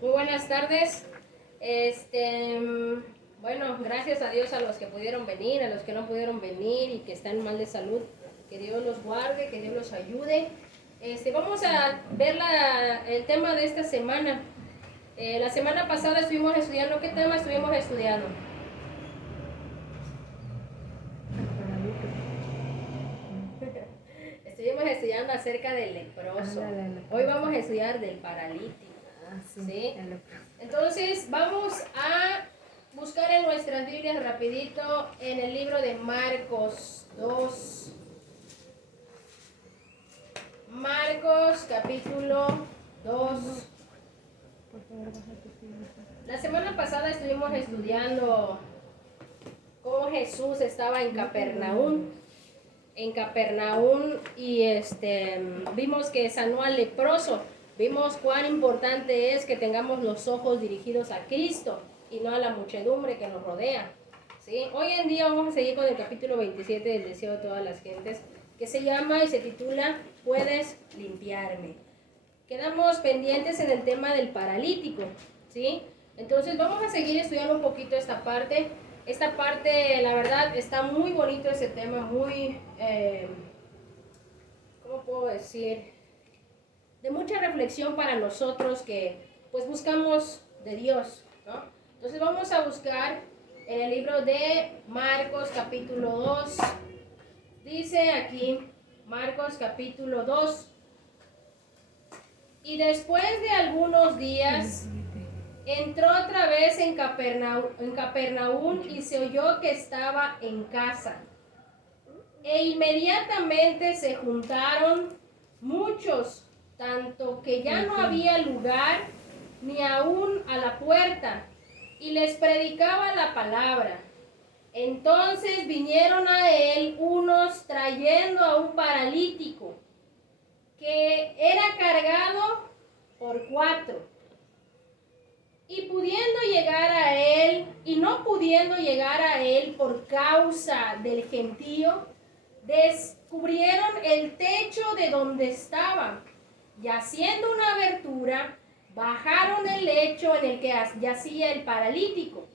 Muy buenas tardes. Bueno, gracias a Dios a los que pudieron venir, a los que no pudieron venir y que están mal de salud. Que Dios los guarde, que Dios los ayude. Vamos a ver el tema de esta semana. La semana pasada estuvimos estudiando, ¿qué tema estuvimos estudiando? Estuvimos estudiando acerca del leproso. Hoy vamos a estudiar del paralítico. ¿Sí? Entonces vamos a buscar en nuestras Biblias rapidito en el libro de Marcos 2. Marcos capítulo 2. La semana pasada estuvimos estudiando cómo Jesús estaba en Capernaum. Y vimos que sanó al leproso. Vimos cuán importante es que tengamos los ojos dirigidos a Cristo y no a la muchedumbre que nos rodea. ¿Sí? Hoy en día vamos a seguir con el capítulo 27 del deseo de todas las gentes, que se llama y se titula Puedes limpiarme. Quedamos pendientes en el tema del paralítico, ¿sí? Entonces vamos a seguir estudiando un poquito esta parte. Esta parte, la verdad, está muy bonito ese tema, muy, ¿cómo puedo decir? De mucha reflexión para nosotros que pues buscamos de Dios, ¿no? Entonces vamos a buscar en el libro de Marcos capítulo 2. Dice aquí, Marcos capítulo 2. Y después de algunos días entró otra vez en Capernaum y se oyó que estaba en casa. E inmediatamente se juntaron muchos, tanto que ya no había lugar ni aún a la puerta, y les predicaba la palabra. Entonces vinieron a él unos trayendo a un paralítico, que era cargado por 4. Y pudiendo llegar a él, y no pudiendo llegar a él por causa del gentío, descubrieron el techo de donde estaba, y haciendo una abertura, bajaron el lecho en el que yacía el paralítico.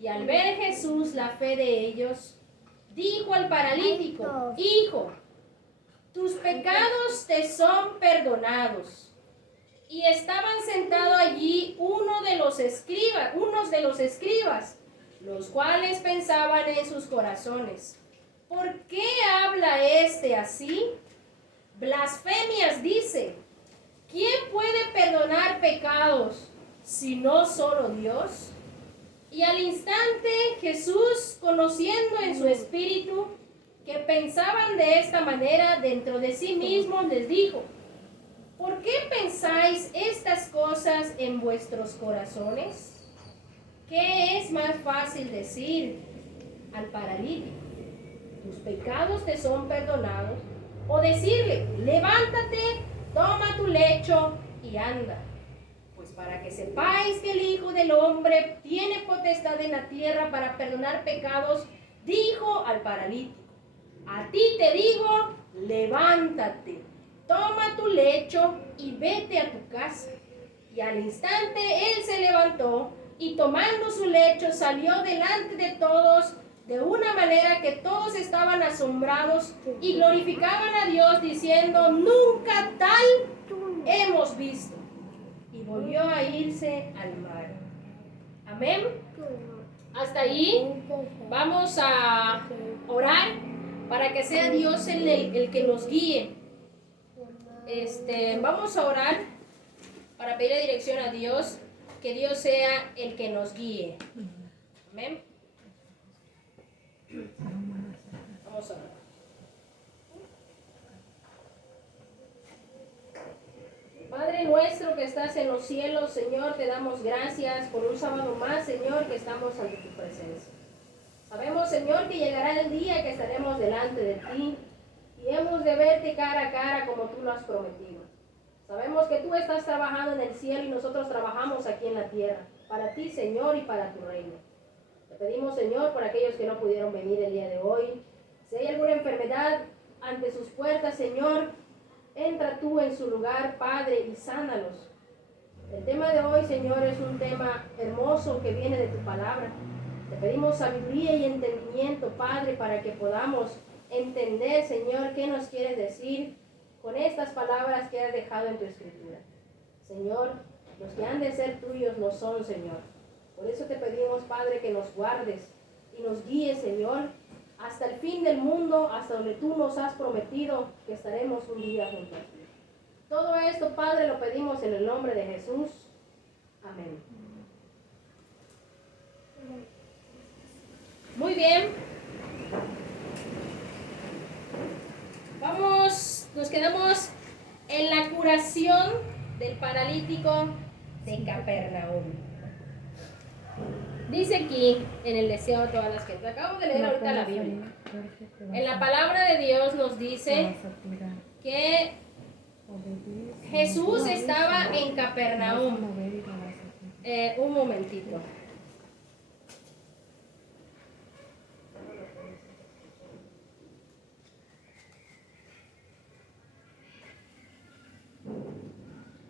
Y al ver Jesús la fe de ellos, dijo al paralítico: Hijo, tus pecados te son perdonados. Y estaban sentados allí unos de los escribas, los cuales pensaban en sus corazones: ¿por qué habla este así? Blasfemias dice. ¿Quién puede perdonar pecados si no solo Dios? Y al instante Jesús, conociendo en su espíritu que pensaban de esta manera dentro de sí mismos, les dijo: ¿por qué pensáis estas cosas en vuestros corazones? ¿Qué es más fácil decir al paralítico: tus pecados te son perdonados? O decirle: levántate, toma tu lecho y anda. Pues para que sepáis que el Hijo del Hombre tiene potestad en la tierra para perdonar pecados, dijo al paralítico: a ti te digo, levántate, toma tu lecho y vete a tu casa. Y al instante él se levantó y tomando su lecho salió delante de todos, de una manera que todos estaban asombrados y glorificaban a Dios diciendo: nunca tal hemos visto. Y volvió a irse al mar. Amén. Hasta ahí vamos a orar para que sea Dios el que nos guíe. Vamos a orar para pedir dirección a Dios, que Dios sea el que nos guíe. Amén. Vamos a orar. Padre nuestro que estás en los cielos, Señor, te damos gracias por un sábado más, Señor, que estamos ante tu presencia. Sabemos, Señor, que llegará el día que estaremos delante de ti y hemos de verte cara a cara como tú lo has prometido. Sabemos que tú estás trabajando en el cielo y nosotros trabajamos aquí en la tierra, para ti, Señor, y para tu reino. Te pedimos, Señor, por aquellos que no pudieron venir el día de hoy. Si hay alguna enfermedad ante sus puertas, Señor, entra tú en su lugar, Padre, y sánalos. El tema de hoy, Señor, es un tema hermoso que viene de tu palabra. Te pedimos sabiduría y entendimiento, Padre, para que podamos entender, Señor, qué nos quieres decir con estas palabras que has dejado en tu escritura. Señor, los que han de ser tuyos lo son, Señor. Por eso te pedimos, Padre, que nos guardes y nos guíes, Señor, hasta el fin del mundo, hasta donde tú nos has prometido que estaremos un día junto a ti. Todo esto, Padre, lo pedimos en el nombre de Jesús. Amén. Muy bien. Nos quedamos en la curación del paralítico de Capernaum. Dice aquí en el deseo de todas las gentes. Acabo de leer ahorita la Biblia. En la palabra de Dios nos dice que Jesús estaba en Capernaum. Un momentito.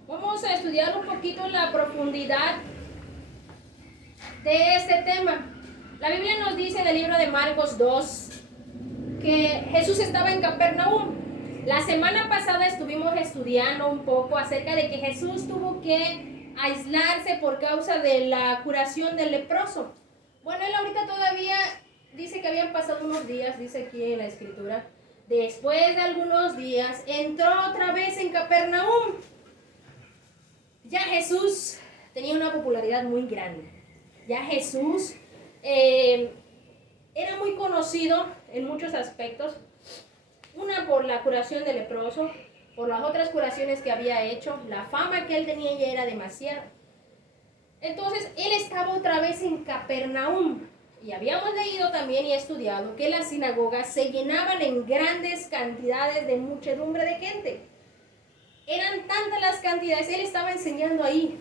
Vamos a estudiar un poquito la profundidad de este tema. La Biblia nos dice en el libro de Marcos 2 que Jesús estaba en Capernaum. La semana pasada estuvimos estudiando un poco acerca de que Jesús tuvo que aislarse por causa de la curación del leproso. Bueno, él ahorita todavía dice que habían pasado unos días, dice aquí en la escritura. Después de algunos días entró otra vez en Capernaum. Ya Jesús tenía una popularidad muy grande. Ya Jesús era muy conocido en muchos aspectos. Una por la curación del leproso, por las otras curaciones que había hecho. La fama que él tenía ya era demasiada. Entonces él estaba otra vez en Capernaum. Y habíamos leído también y estudiado que las sinagogas se llenaban en grandes cantidades de muchedumbre de gente. Eran tantas las cantidades, él estaba enseñando ahí.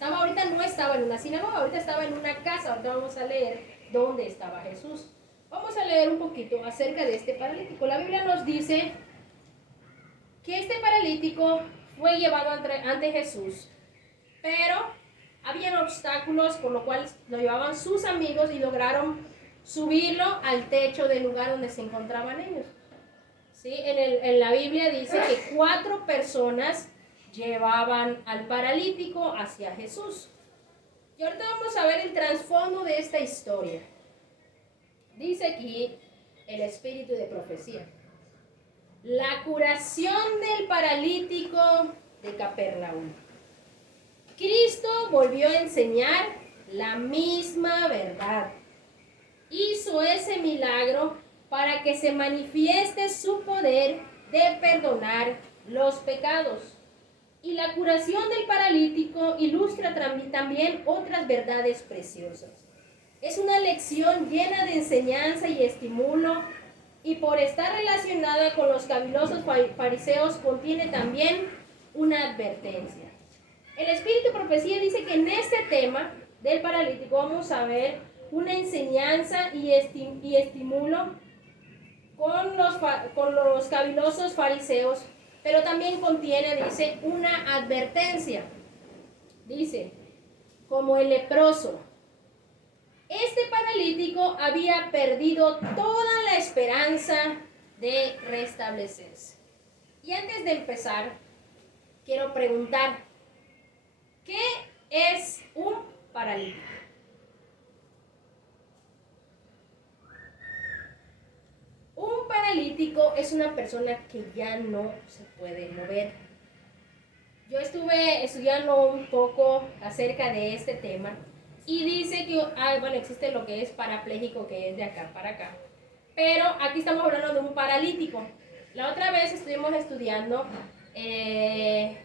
Ahorita no estaba en una sinagoga, ahorita estaba en una casa. Ahorita vamos a leer dónde estaba Jesús. Vamos a leer un poquito acerca de este paralítico. La Biblia nos dice que este paralítico fue llevado ante Jesús, pero habían obstáculos por lo cual lo llevaban sus amigos y lograron subirlo al techo del lugar donde se encontraban ellos. ¿Sí? En la Biblia dice que 4 personas llevaban al paralítico hacia Jesús. Y ahorita vamos a ver el trasfondo de esta historia. Dice aquí el espíritu de profecía. La curación del paralítico de Capernaum. Cristo volvió a enseñar la misma verdad. Hizo ese milagro para que se manifieste su poder de perdonar los pecados. Y la curación del paralítico ilustra también otras verdades preciosas. Es una lección llena de enseñanza y estímulo, y por estar relacionada con los cavilosos fariseos contiene también una advertencia. El espíritu de profecía dice que en este tema del paralítico vamos a ver una enseñanza y estímulo con los cavilosos fariseos, pero también contiene, dice, una advertencia. Dice, como el leproso, este paralítico había perdido toda la esperanza de restablecerse. Y antes de empezar, quiero preguntar, ¿qué es un paralítico? Un paralítico es una persona que ya no se puede mover. Yo estuve estudiando un poco acerca de este tema y dice que existe lo que es parapléjico, que es de acá para acá. Pero aquí estamos hablando de un paralítico. La otra vez estuvimos estudiando el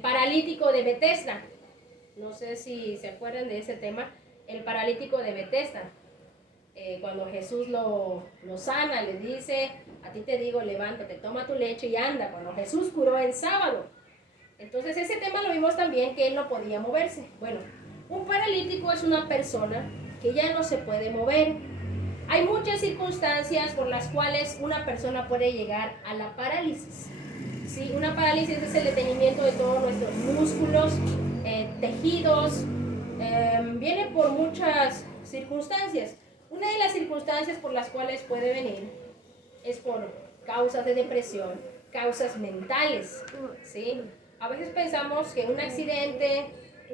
paralítico de Betesda. No sé si se acuerdan de ese tema, el paralítico de Betesda. Cuando Jesús lo sana, le dice, a ti te digo, levántate, toma tu leche y anda. Cuando Jesús curó el sábado. Entonces ese tema lo vimos también, que él no podía moverse. Bueno, un paralítico es una persona que ya no se puede mover. Hay muchas circunstancias por las cuales una persona puede llegar a la parálisis. ¿Sí? Una parálisis es el detenimiento de todos nuestros músculos, tejidos, viene por muchas circunstancias. Una de las circunstancias por las cuales puede venir es por causas de depresión, causas mentales, ¿sí? A veces pensamos que un accidente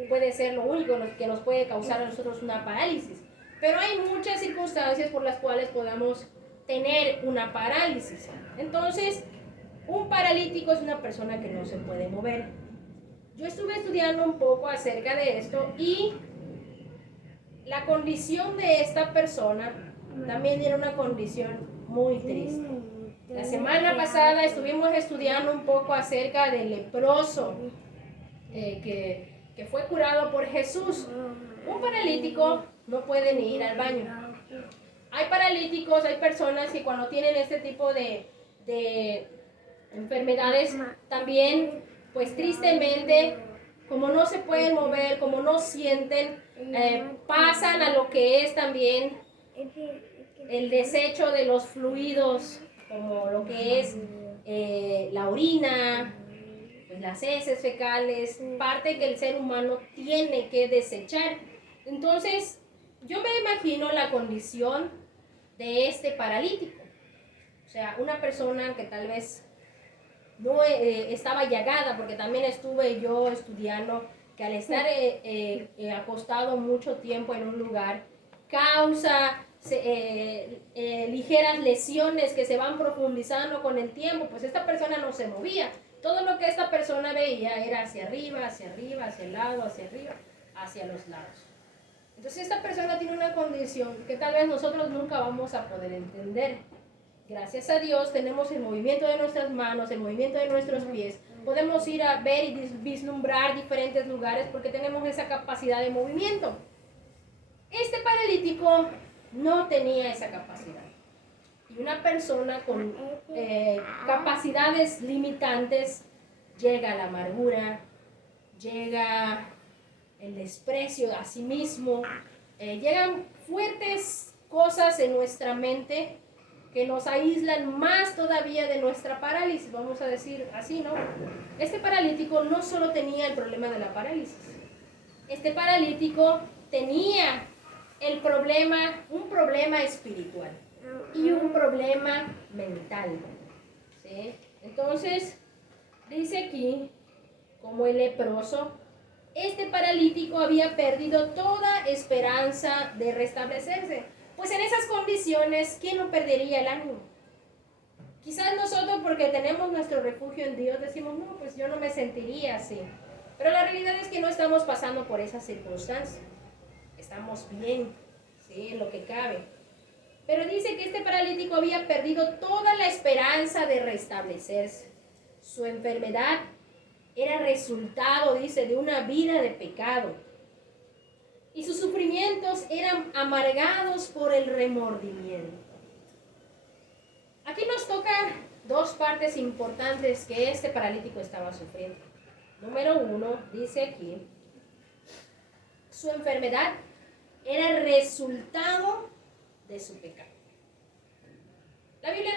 puede ser lo único que nos puede causar a nosotros una parálisis, pero hay muchas circunstancias por las cuales podamos tener una parálisis. Entonces, un paralítico es una persona que no se puede mover. Yo estuve estudiando un poco acerca de esto y la condición de esta persona también era una condición muy triste. La semana pasada estuvimos estudiando un poco acerca del leproso que fue curado por Jesús. Un paralítico no puede ni ir al baño. Hay paralíticos, hay personas que cuando tienen este tipo de enfermedades también, pues tristemente, como no se pueden mover, como no sienten, pasan a lo que es también el desecho de los fluidos, como lo que es la orina, pues las heces fecales, parte que el ser humano tiene que desechar. Entonces, yo me imagino la condición de este paralítico. O sea, una persona que tal vez no estaba llagada, porque también estuve yo estudiando que al estar acostado mucho tiempo en un lugar, causa ligeras lesiones que se van profundizando con el tiempo, pues esta persona no se movía. Todo lo que esta persona veía era hacia arriba, hacia arriba, hacia el lado, hacia arriba, hacia los lados. Entonces esta persona tiene una condición que tal vez nosotros nunca vamos a poder entender. Gracias a Dios tenemos el movimiento de nuestras manos, el movimiento de nuestros pies. Podemos ir a ver y vislumbrar diferentes lugares porque tenemos esa capacidad de movimiento. Este paralítico no tenía esa capacidad. Y una persona con capacidades limitantes, llega la amargura, llega el desprecio a sí mismo, llegan fuertes cosas en nuestra mente que nos aíslan más todavía de nuestra parálisis, vamos a decir así, ¿no? Este paralítico no solo tenía el problema de la parálisis, este paralítico tenía un problema espiritual y un problema mental, ¿sí? Entonces, dice aquí, como el leproso, este paralítico había perdido toda esperanza de restablecerse. Pues en esas condiciones, ¿quién no perdería el ánimo? Quizás nosotros, porque tenemos nuestro refugio en Dios, decimos, no, pues yo no me sentiría así. Pero la realidad es que no estamos pasando por esa circunstancia. Estamos bien, ¿sí? En lo que cabe. Pero dice que este paralítico había perdido toda la esperanza de restablecerse. Su enfermedad era resultado, dice, de una vida de pecado. Y sus sufrimientos eran amargados por el remordimiento. Aquí nos toca dos partes importantes que este paralítico estaba sufriendo. Número 1, dice aquí, su enfermedad era resultado de su pecado. La Biblia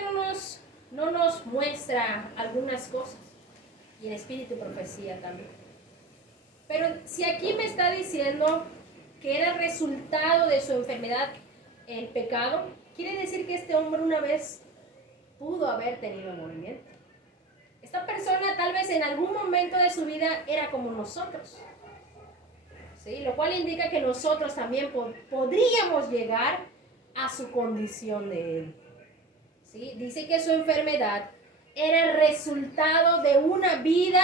no nos muestra algunas cosas, y el Espíritu Profecía también. Pero si aquí me está diciendo que era resultado de su enfermedad el pecado, quiere decir que este hombre una vez pudo haber tenido movimiento. Esta persona tal vez en algún momento de su vida era como nosotros, ¿sí? Lo cual indica que nosotros también podríamos llegar a su condición de él, ¿sí? Dice que su enfermedad era el resultado de una vida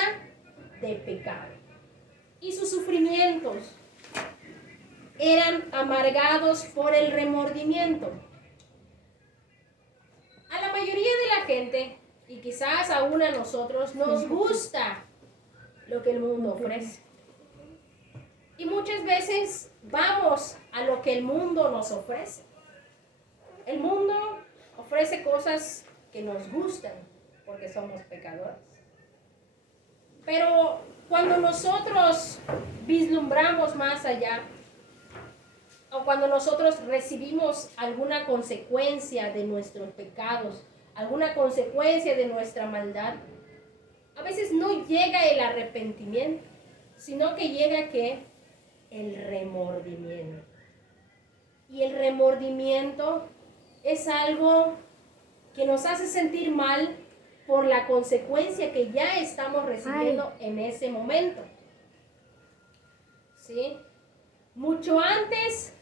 de pecado. Y sus sufrimientos eran amargados por el remordimiento. A la mayoría de la gente, y quizás aún a nosotros, nos gusta lo que el mundo ofrece. Y muchas veces vamos a lo que el mundo nos ofrece. El mundo ofrece cosas que nos gustan porque somos pecadores. Pero cuando nosotros vislumbramos más allá, o cuando nosotros recibimos alguna consecuencia de nuestros pecados, alguna consecuencia de nuestra maldad, a veces no llega el arrepentimiento. sino que llega ¿qué? El remordimiento. Y el remordimiento es algo que nos hace sentir mal por la consecuencia que ya estamos recibiendo en ese momento. ¿Sí? Mucho antes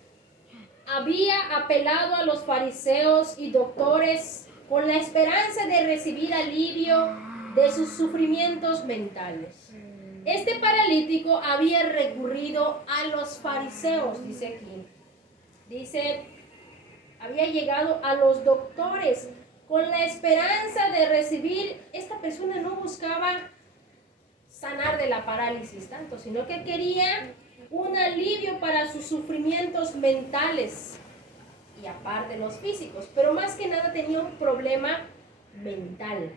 había apelado a los fariseos y doctores con la esperanza de recibir alivio de sus sufrimientos mentales. Este paralítico había recurrido a los fariseos, dice aquí. Dice, había llegado a los doctores con la esperanza de recibir. Esta persona no buscaba sanar de la parálisis tanto, sino que quería un alivio para sus sufrimientos mentales y aparte los físicos, pero más que nada tenía un problema mental.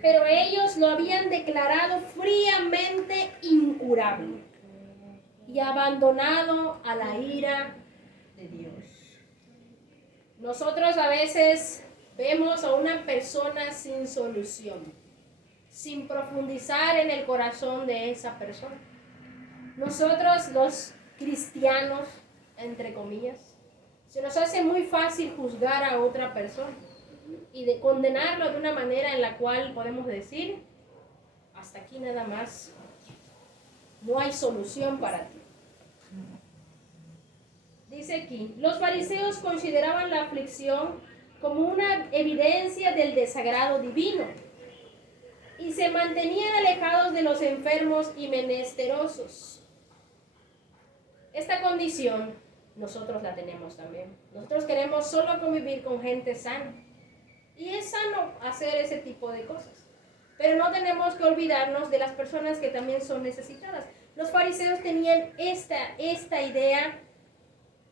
Pero ellos lo habían declarado fríamente incurable y abandonado a la ira de Dios. Nosotros a veces vemos a una persona sin solución, sin profundizar en el corazón de esa persona. Nosotros los cristianos, entre comillas, se nos hace muy fácil juzgar a otra persona y de condenarlo de una manera en la cual podemos decir, hasta aquí nada más, no hay solución para ti. Dice aquí, los fariseos consideraban la aflicción como una evidencia del desagrado divino y se mantenían alejados de los enfermos y menesterosos. Esta condición nosotros la tenemos también. Nosotros queremos solo convivir con gente sana. Y es sano hacer ese tipo de cosas. Pero no tenemos que olvidarnos de las personas que también son necesitadas. Los fariseos tenían esta idea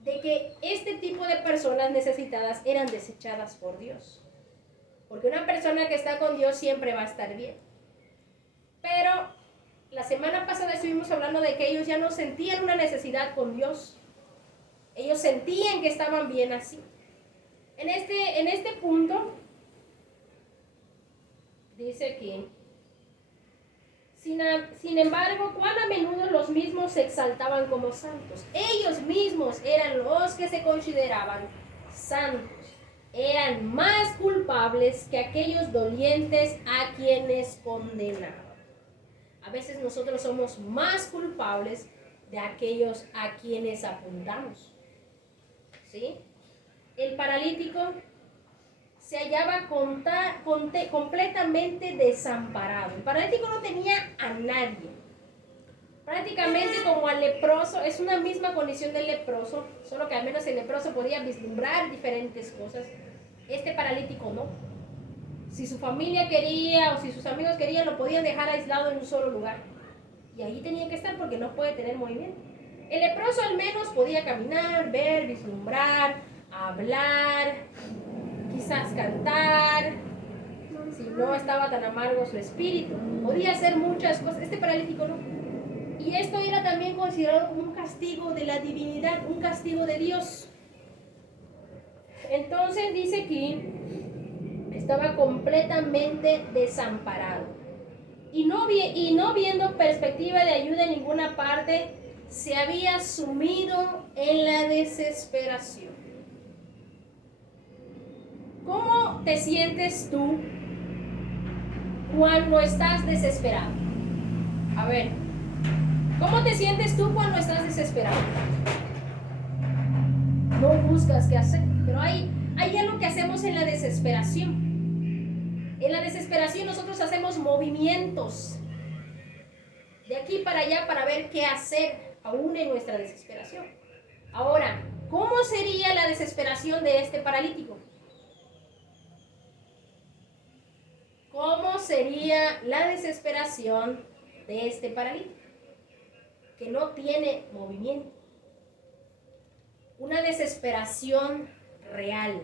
de que este tipo de personas necesitadas eran desechadas por Dios. Porque una persona que está con Dios siempre va a estar bien. Pero la semana pasada estuvimos hablando de que ellos ya no sentían una necesidad con Dios. Ellos sentían que estaban bien así. En este punto, dice aquí, sin embargo, cuán a menudo los mismos se exaltaban como santos. Ellos mismos eran los que se consideraban santos. Eran más culpables que aquellos dolientes a quienes condenaban. A veces nosotros somos más culpables de aquellos a quienes apuntamos. ¿Sí? El paralítico se hallaba completamente desamparado. El paralítico no tenía a nadie. Prácticamente como al leproso, es una misma condición del leproso, solo que al menos el leproso podía vislumbrar diferentes cosas. Este paralítico no. Si su familia quería o si sus amigos querían, lo podían dejar aislado en un solo lugar. Y ahí tenía que estar porque no puede tener movimiento. El leproso al menos podía caminar, ver, vislumbrar, hablar, quizás cantar, si no estaba tan amargo su espíritu. Podía hacer muchas cosas. Este paralítico no. Y esto era también considerado como un castigo de la divinidad, un castigo de Dios. Entonces dice aquí, estaba completamente desamparado. Y no viendo perspectiva de ayuda en ninguna parte, se había sumido en la desesperación. ¿Cómo te sientes tú cuando estás desesperado? A ver, ¿cómo te sientes tú cuando estás desesperado? No buscas qué hacer, pero hay algo que hacemos en la desesperación. En la desesperación nosotros hacemos movimientos de aquí para allá para ver qué hacer, aún en nuestra desesperación. Ahora, ¿cómo sería la desesperación de este paralítico? ¿Cómo sería la desesperación de este paralítico? Que no tiene movimiento. Una desesperación real.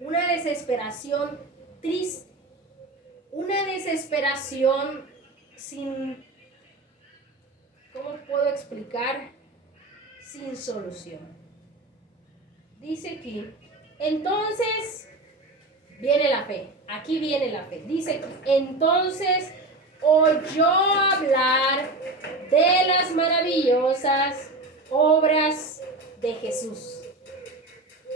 Una desesperación triste. Una desesperación sin, ¿cómo puedo explicar? Sin solución. Dice aquí, entonces viene la fe. Aquí viene la fe. Dice, entonces oyó hablar de las maravillosas obras de Jesús.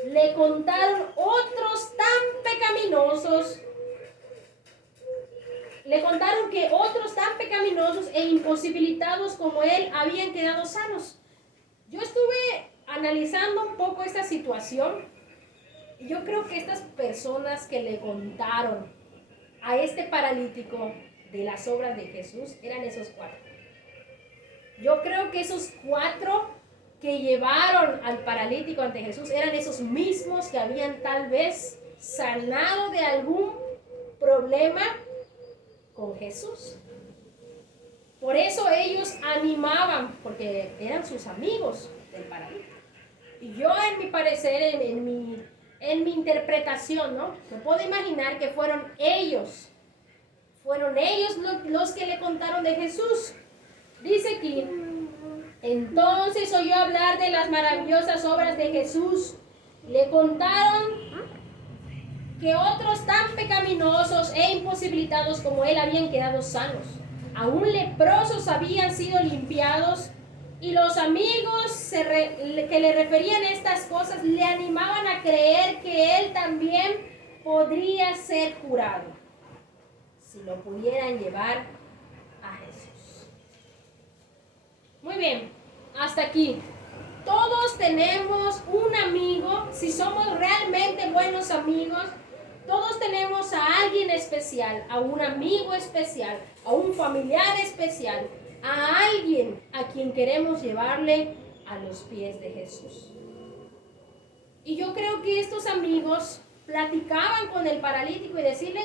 Le contaron otros tan pecaminosos. Le contaron que otros tan pecaminosos e imposibilitados como él habían quedado sanos. Yo estuve analizando un poco esta situación y yo creo que estas personas que le contaron a este paralítico de las obras de Jesús eran esos 4. Yo creo que esos 4 que llevaron al paralítico ante Jesús eran esos mismos que habían tal vez sanado de algún problema con Jesús. Por eso ellos animaban, porque eran sus amigos del paralítico. Y yo, en mi parecer, en mi interpretación, ¿no? Me puedo imaginar que fueron ellos los que le contaron de Jesús. Dice aquí, entonces oyó hablar de las maravillosas obras de Jesús. Le contaron que otros tan pecaminosos e imposibilitados como él habían quedado sanos. Aún leprosos habían sido limpiados, y los amigos que le referían estas cosas le animaban a creer que él también podría ser curado si lo pudieran llevar a Jesús. Muy bien, hasta aquí. Todos tenemos un amigo, si somos realmente buenos amigos. Todos tenemos a alguien especial, a un amigo especial, a un familiar especial, a alguien a quien queremos llevarle a los pies de Jesús. Y yo creo que estos amigos platicaban con el paralítico y decirle,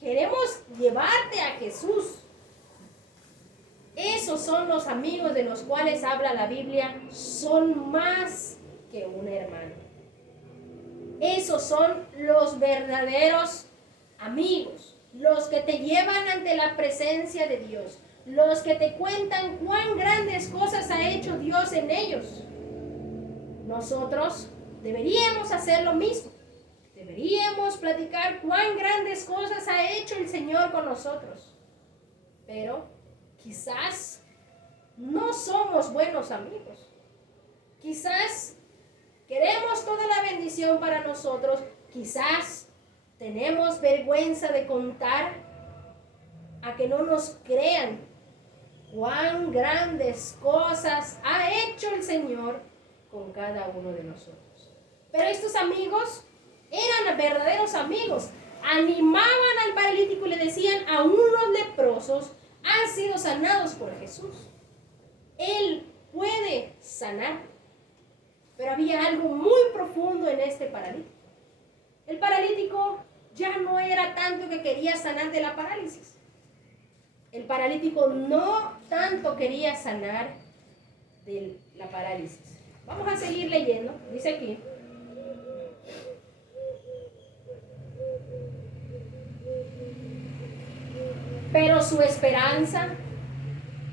queremos llevarte a Jesús. Esos son los amigos de los cuales habla la Biblia, son más que un hermano. Esos son los verdaderos amigos, los que te llevan ante la presencia de Dios, los que te cuentan cuán grandes cosas ha hecho Dios en ellos. Nosotros deberíamos hacer lo mismo. Deberíamos platicar cuán grandes cosas ha hecho el Señor con nosotros. Pero quizás no somos buenos amigos. Quizás queremos toda la bendición para nosotros. Quizás tenemos vergüenza de contar, a que no nos crean cuán grandes cosas ha hecho el Señor con cada uno de nosotros. Pero estos amigos eran verdaderos amigos. Animaban al paralítico y le decían, aún los leprosos han sido sanados por Jesús. Él puede sanar. Pero había algo muy profundo en este paralítico. El paralítico ya no era tanto que quería sanar de la parálisis. El paralítico no tanto quería sanar de la parálisis. Vamos a seguir leyendo. Dice aquí. Pero su esperanza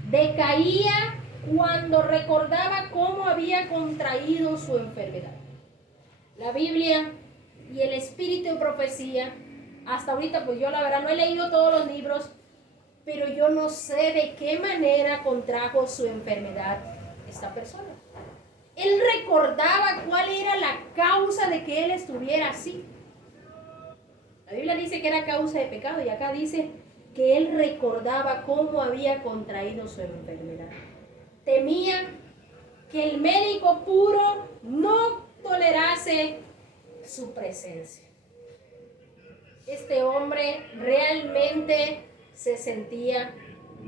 decaía cuando recordaba cómo había contraído su enfermedad. La Biblia y el espíritu de profecía, hasta ahorita pues yo la verdad no he leído todos los libros, pero yo no sé de qué manera contrajo su enfermedad esta persona. Él recordaba cuál era la causa de que él estuviera así. La Biblia dice que era causa de pecado y acá dice que él recordaba cómo había contraído su enfermedad. Temía que el médico puro no tolerase su presencia. Este hombre realmente se sentía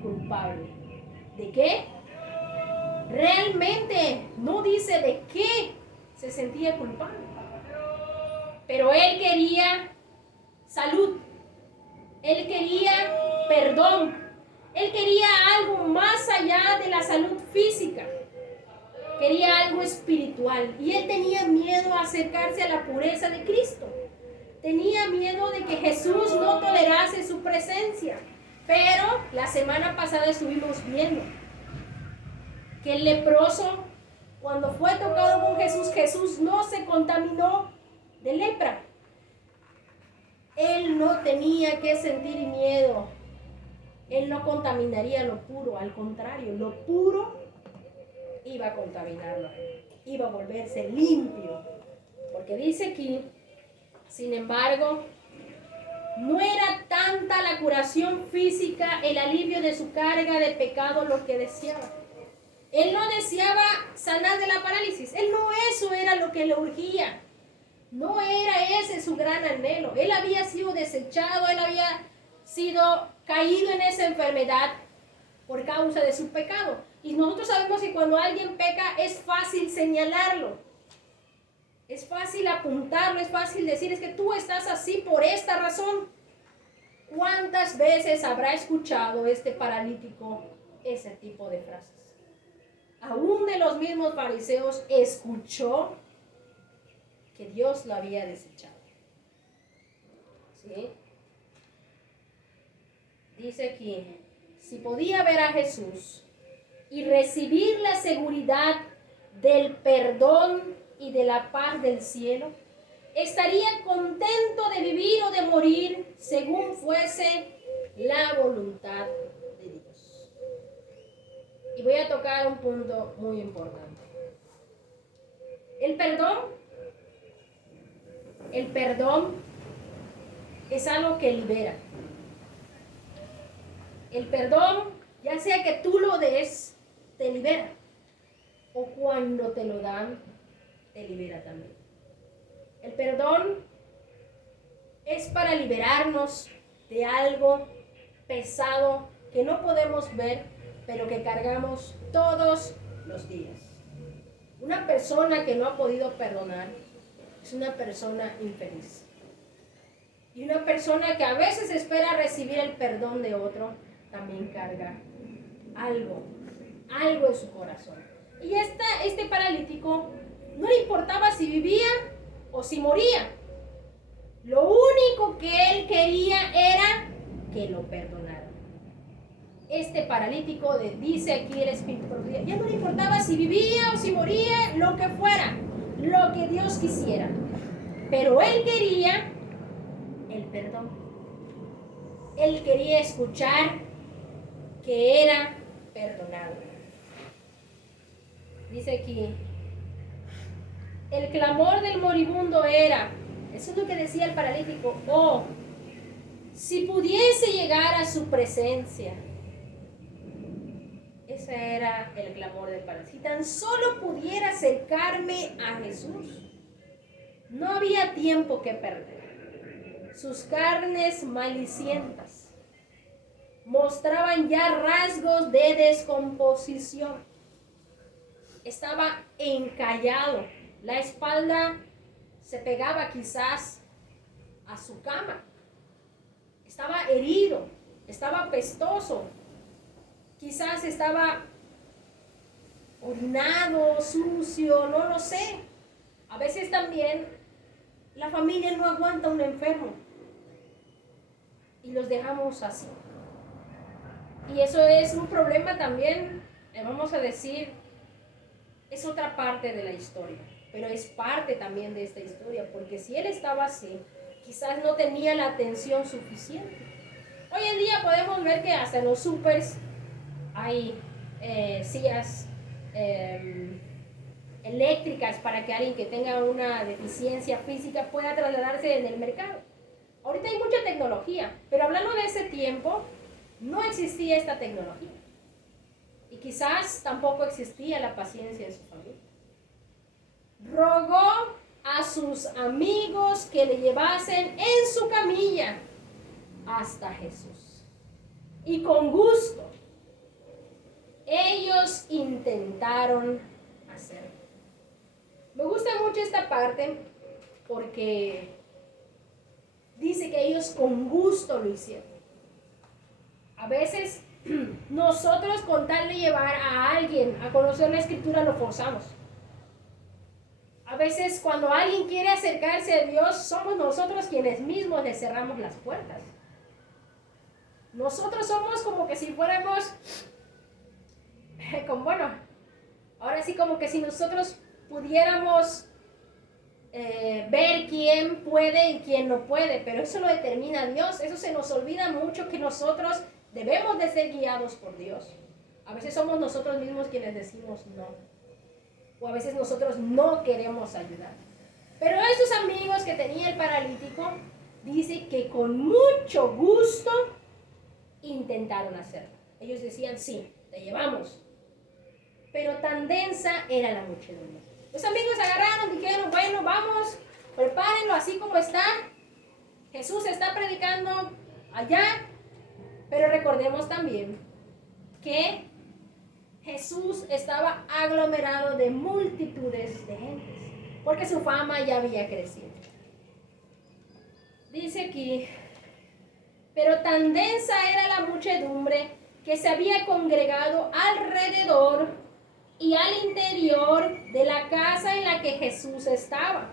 culpable. ¿De qué? Realmente no dice de qué se sentía culpable. Pero él quería salud. Él quería perdón. Él quería algo más allá de la salud física. Quería algo espiritual. Y él tenía miedo a acercarse a la pureza de Cristo. Tenía miedo de que Jesús no tolerase su presencia. Pero la semana pasada estuvimos viendo que el leproso, cuando fue tocado con Jesús, Jesús no se contaminó de lepra. Él no tenía que sentir miedo. Él no contaminaría lo puro, al contrario, lo puro iba a contaminarlo, iba a volverse limpio. Porque dice aquí, sin embargo, no era tanta la curación física, el alivio de su carga de pecado lo que deseaba. Él no deseaba sanar de la parálisis. Él no, eso era lo que le urgía. No era ese su gran anhelo. Él había sido desechado, él había sido caído en esa enfermedad por causa de su pecado. Y nosotros sabemos que cuando alguien peca es fácil señalarlo. Es fácil apuntarlo, es fácil decir, es que tú estás así por esta razón. ¿Cuántas veces habrá escuchado este paralítico ese tipo de frases? Aún de los mismos fariseos escuchó que Dios lo había desechado. ¿Sí? Dice aquí, si podía ver a Jesús y recibir la seguridad del perdón y de la paz del cielo, estaría contento de vivir o de morir según fuese la voluntad de Dios. Y voy a tocar un punto muy importante. El perdón es algo que libera. El perdón, ya sea que tú lo des, te libera. O cuando te lo dan, te libera también. El perdón es para liberarnos de algo pesado que no podemos ver, pero que cargamos todos los días. Una persona que no ha podido perdonar es una persona infeliz. Y una persona que a veces espera recibir el perdón de otro, también carga algo en su corazón. Y este paralítico no le importaba si vivía o si moría. Lo único que él quería era que lo perdonaran. Este paralítico, dice aquí el Espíritu, ya no le importaba si vivía o si moría, lo que fuera, lo que Dios quisiera. Pero él quería el perdón. Él quería escuchar que era perdonado. Dice aquí, el clamor del moribundo era, eso es lo que decía el paralítico, oh, si pudiese llegar a su presencia. Ese era el clamor del paralítico. Si tan solo pudiera acercarme a Jesús. No había tiempo que perder. Sus carnes malicientas mostraban ya rasgos de descomposición. Estaba encallado. La espalda se pegaba quizás a su cama. Estaba herido, estaba apestoso. Quizás estaba orinado, sucio, no lo sé. A veces también la familia no aguanta un enfermo y los dejamos así. Y eso es un problema también, vamos a decir, es otra parte de la historia, pero es parte también de esta historia, porque si él estaba así, quizás no tenía la atención suficiente. Hoy en día podemos ver que hasta en los supers hay sillas eléctricas para que alguien que tenga una deficiencia física pueda trasladarse en el mercado. Ahorita hay mucha tecnología, pero hablando de ese tiempo, no existía esta tecnología. Y quizás tampoco existía la paciencia de su familia. Rogó a sus amigos que le llevasen en su camilla hasta Jesús. Y con gusto, ellos intentaron hacerlo. Me gusta mucho esta parte porque dice que ellos con gusto lo hicieron. A veces nosotros con tal de llevar a alguien a conocer la Escritura lo forzamos. A veces cuando alguien quiere acercarse a Dios, somos nosotros quienes mismos le cerramos las puertas. Nosotros somos como que si fuéramos, ahora sí como que si nosotros pudiéramos ver quién puede y quién no puede, pero eso lo determina Dios. Eso se nos olvida mucho, que nosotros debemos de ser guiados por Dios. A veces somos nosotros mismos quienes decimos no, o a veces nosotros no queremos ayudar. Pero esos amigos que tenía el paralítico, dice que con mucho gusto intentaron hacerlo. Ellos decían, sí, te llevamos. Pero tan densa era la muchedumbre. Los amigos agarraron, dijeron, bueno, vamos, prepárenlo así como está. Jesús está predicando allá. Pero recordemos también que Jesús estaba aglomerado de multitudes de gentes, porque su fama ya había crecido. Dice aquí, pero tan densa era la muchedumbre que se había congregado alrededor y al interior de la casa en la que Jesús estaba,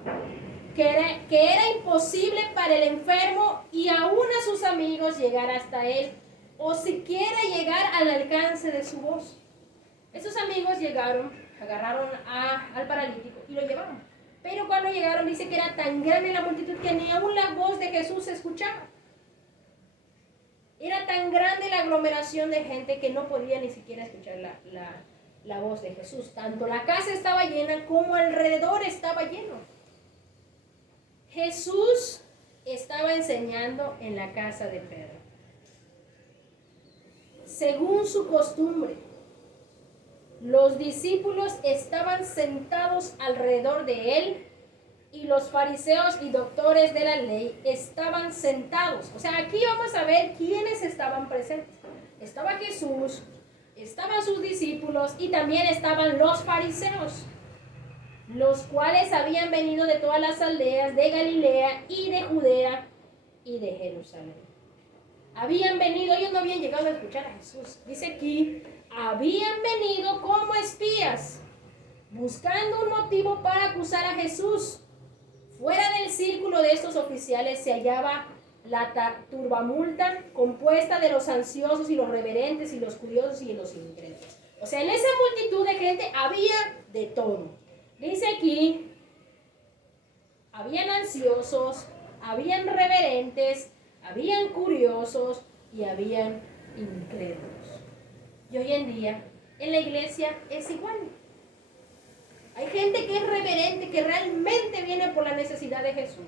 que era imposible para el enfermo y aún a sus amigos llegar hasta él, o siquiera llegar al alcance de su voz. Esos amigos llegaron, agarraron al paralítico y lo llevaron. Pero cuando llegaron, dice que era tan grande la multitud que ni aún la voz de Jesús se escuchaba. Era tan grande la aglomeración de gente que no podía ni siquiera escuchar la voz de Jesús. Tanto la casa estaba llena como alrededor estaba lleno. Jesús estaba enseñando en la casa de Pedro. Según su costumbre, los discípulos estaban sentados alrededor de él y los fariseos y doctores de la ley estaban sentados. O sea, aquí vamos a ver quiénes estaban presentes. Estaba Jesús, estaban sus discípulos y también estaban los fariseos, los cuales habían venido de todas las aldeas de Galilea y de Judea y de Jerusalén. Habían venido, ellos no habían llegado a escuchar a Jesús. Dice aquí, habían venido como espías, buscando un motivo para acusar a Jesús. Fuera del círculo de estos oficiales se hallaba la turbamulta compuesta de los ansiosos y los reverentes y los curiosos y los incrédulos. O sea, en esa multitud de gente había de todo. Dice aquí, habían ansiosos, habían reverentes, habían curiosos y habían incrédulos. Y hoy en día, en la iglesia es igual. Hay gente que es reverente, que realmente viene por la necesidad de Jesús.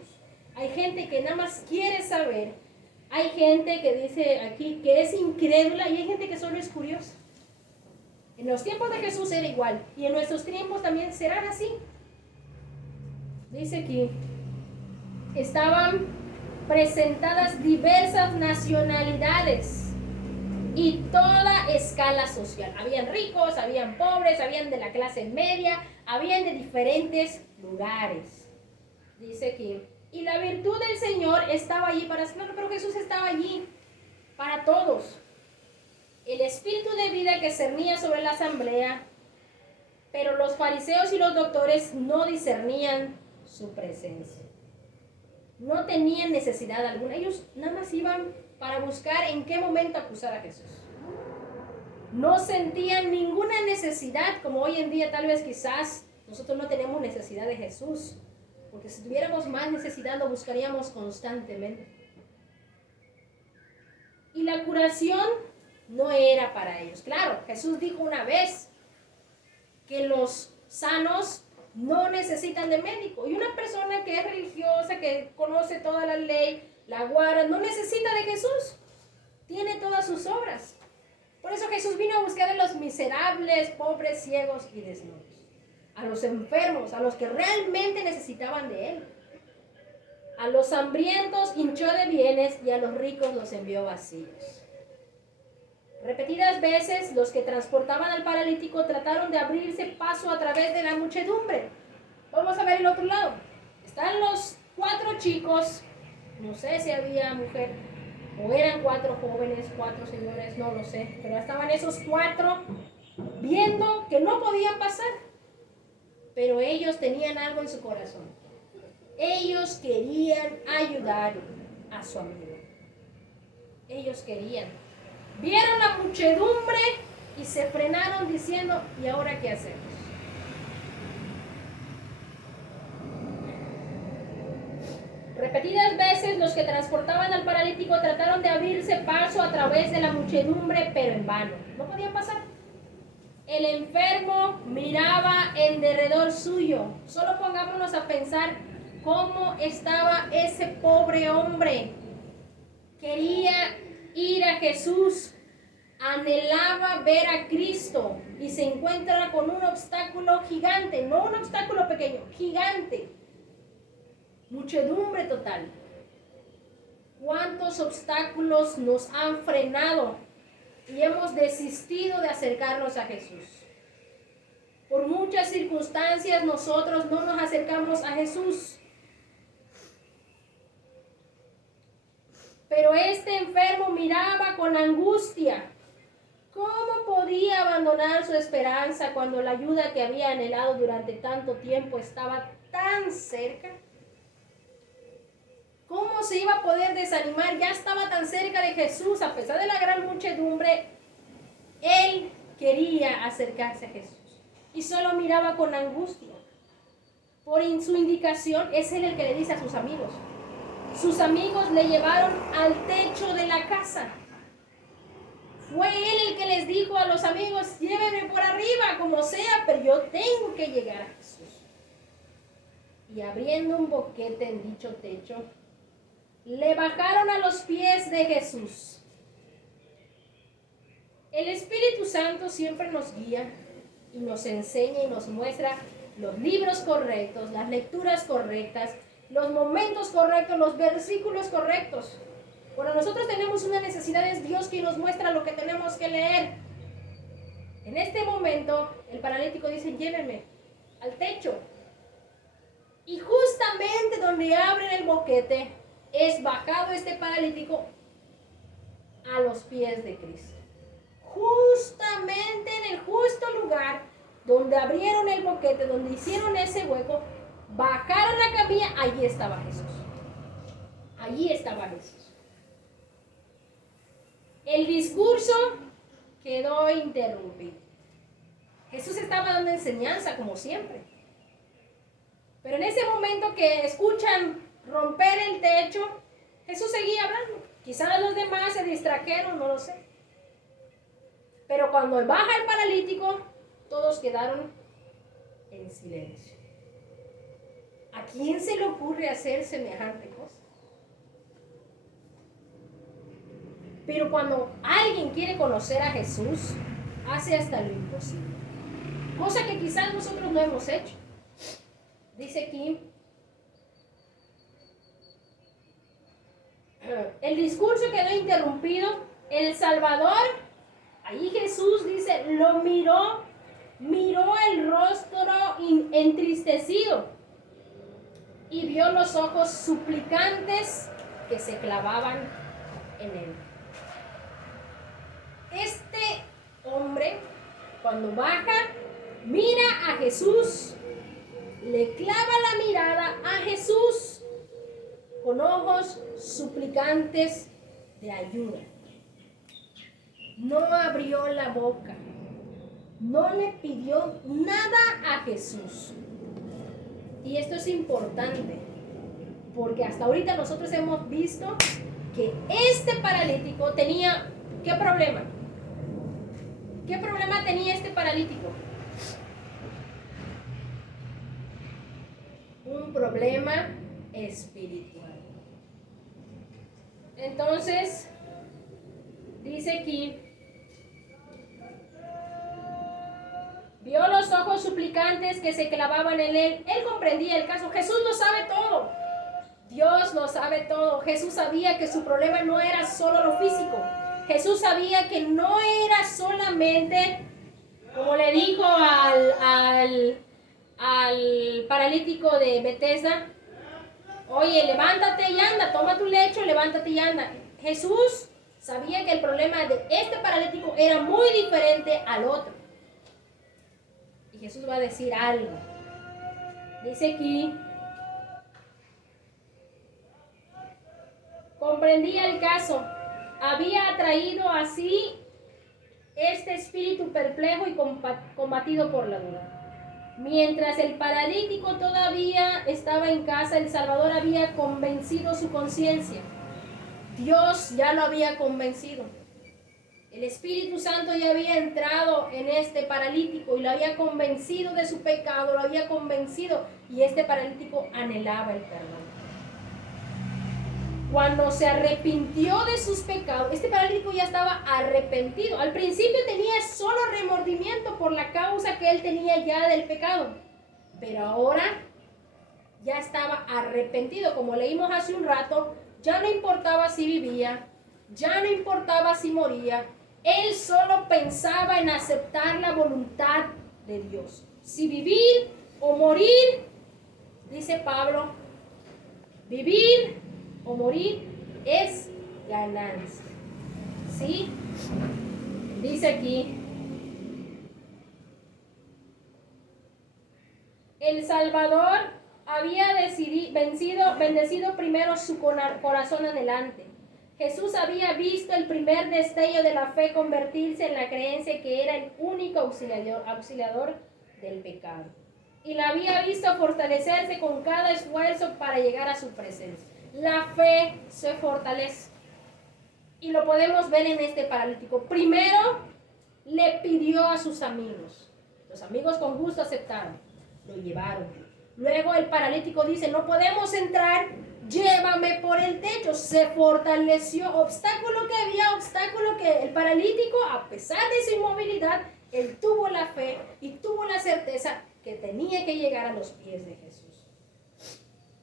Hay gente que nada más quiere saber. Hay gente que dice aquí que es incrédula y hay gente que solo es curiosa. En los tiempos de Jesús era igual y en nuestros tiempos también serán así. Dice aquí, estaban presentadas diversas nacionalidades y toda escala social. Habían ricos, habían pobres, habían de la clase media, habían de diferentes lugares. Dice aquí, y la virtud del Señor estaba allí para nosotros, pero Jesús estaba allí para todos. El espíritu de vida que cernía sobre la asamblea, pero los fariseos y los doctores no discernían su presencia. No tenían necesidad alguna. Ellos nada más iban para buscar en qué momento acusar a Jesús. No sentían ninguna necesidad, como hoy en día tal vez quizás nosotros no tenemos necesidad de Jesús, porque si tuviéramos más necesidad lo buscaríamos constantemente. Y la curación no era para ellos. Claro, Jesús dijo una vez que los sanos no necesitan de médico. Y una persona que es religiosa, que conoce toda la ley, la guarda, no necesita de Jesús. Tiene todas sus obras. Por eso Jesús vino a buscar a los miserables, pobres, ciegos y desnudos. A los enfermos, a los que realmente necesitaban de Él. A los hambrientos hinchó de bienes y a los ricos los envió vacíos. Repetidas veces los que transportaban al paralítico trataron de abrirse paso a través de la muchedumbre. Vamos a ver el otro lado. Están los 4 chicos, no sé si había mujer, o eran 4 jóvenes, 4 señores, no lo sé, pero estaban esos 4 viendo que no podían pasar. Pero ellos tenían algo en su corazón. Ellos querían ayudar a su amigo. Ellos querían. Vieron la muchedumbre y se frenaron diciendo, ¿y ahora qué hacemos? los que transportaban al paralítico trataron de abrirse paso a través de la muchedumbre, pero en vano. No podían pasar. El enfermo miraba en derredor suyo. Solo pongámonos a pensar cómo estaba ese pobre hombre. Quería ir a Jesús, anhelaba ver a Cristo y se encuentra con un obstáculo gigante, no un obstáculo pequeño, gigante. Muchedumbre total. ¿Cuántos obstáculos nos han frenado y hemos desistido de acercarnos a Jesús? Por muchas circunstancias nosotros no nos acercamos a Jesús. Pero este enfermo miraba con angustia. ¿Cómo podía abandonar su esperanza cuando la ayuda que había anhelado durante tanto tiempo estaba tan cerca? ¿Cómo se iba a poder desanimar? Ya estaba tan cerca de Jesús, a pesar de la gran muchedumbre. Él quería acercarse a Jesús y solo miraba con angustia. Por su indicación, es él el que le dice a sus amigos. Sus amigos le llevaron al techo de la casa. Fue él el que les dijo a los amigos: llévenme por arriba, como sea, pero yo tengo que llegar a Jesús. Y abriendo un boquete en dicho techo, le bajaron a los pies de Jesús. El Espíritu Santo siempre nos guía y nos enseña y nos muestra los libros correctos, las lecturas correctas, los momentos correctos, los versículos correctos. Cuando nosotros tenemos una necesidad, es Dios quien nos muestra lo que tenemos que leer. En este momento, el paralítico dice: llévenme al techo. Y justamente donde abren el boquete, es bajado este paralítico a los pies de Cristo. Justamente en el justo lugar donde abrieron el boquete, donde hicieron ese hueco, bajaron la camilla, allí estaba Jesús. Allí estaba Jesús. El discurso quedó interrumpido. Jesús estaba dando enseñanza como siempre. Pero en ese momento que escuchan romper el techo, Jesús seguía hablando. Quizás los demás se distrajeron, no lo sé. Pero cuando baja el paralítico, todos quedaron en silencio. ¿A quién se le ocurre hacer semejante cosa? Pero cuando alguien quiere conocer a Jesús, hace hasta lo imposible. Cosa que quizás nosotros no hemos hecho. Dice aquí, el discurso quedó interrumpido. El Salvador, ahí Jesús dice, lo miró el rostro entristecido y vio los ojos suplicantes que se clavaban en él. Este hombre, cuando baja, mira a Jesús, le clava la mirada a Jesús con ojos suplicantes de ayuda. No abrió la boca, no le pidió nada a Jesús. Y esto es importante, porque hasta ahorita nosotros hemos visto que este paralítico tenía, ¿qué problema? ¿Qué problema tenía este paralítico? Un problema espiritual. Entonces, dice aquí, vio los ojos suplicantes que se clavaban en él. Él comprendía el caso. Jesús lo sabe todo. Dios lo sabe todo. Jesús sabía que su problema no era solo lo físico. Jesús sabía que no era solamente, como le dijo al paralítico de Betesda: oye, levántate y anda, toma tu lecho, levántate y anda. Jesús sabía que el problema de este paralítico era muy diferente al otro. Y Jesús va a decir algo. Dice aquí, comprendía el caso. Había atraído así este espíritu perplejo y combatido por la duda. Mientras el paralítico todavía estaba en casa, el Salvador había convencido su conciencia. Dios ya lo había convencido. El Espíritu Santo ya había entrado en este paralítico y lo había convencido de su pecado, lo había convencido, y este paralítico anhelaba el perdón. Cuando se arrepintió de sus pecados, este paralítico ya estaba arrepentido. Al principio tenía solo remordimiento por la causa que él tenía ya del pecado, pero ahora ya estaba arrepentido. Como leímos hace un rato, ya no importaba si vivía, ya no importaba si moría, él solo pensaba en aceptar la voluntad de Dios. Si vivir o morir, dice Pablo, vivir o morir es ganancia. ¿Sí? Dice aquí, el Salvador había bendecido primero su corazón adelante. Jesús había visto el primer destello de la fe convertirse en la creencia que era el único auxiliador del pecado. Y la había visto fortalecerse con cada esfuerzo para llegar a su presencia. La fe se fortalece. Y lo podemos ver en este paralítico. Primero le pidió a sus amigos. Los amigos con gusto aceptaron. Lo llevaron. Luego el paralítico dice, no podemos entrar, llévame por el techo. Se fortaleció. Obstáculo que el paralítico, a pesar de su inmovilidad, él tuvo la fe y tuvo la certeza que tenía que llegar a los pies de Jesús.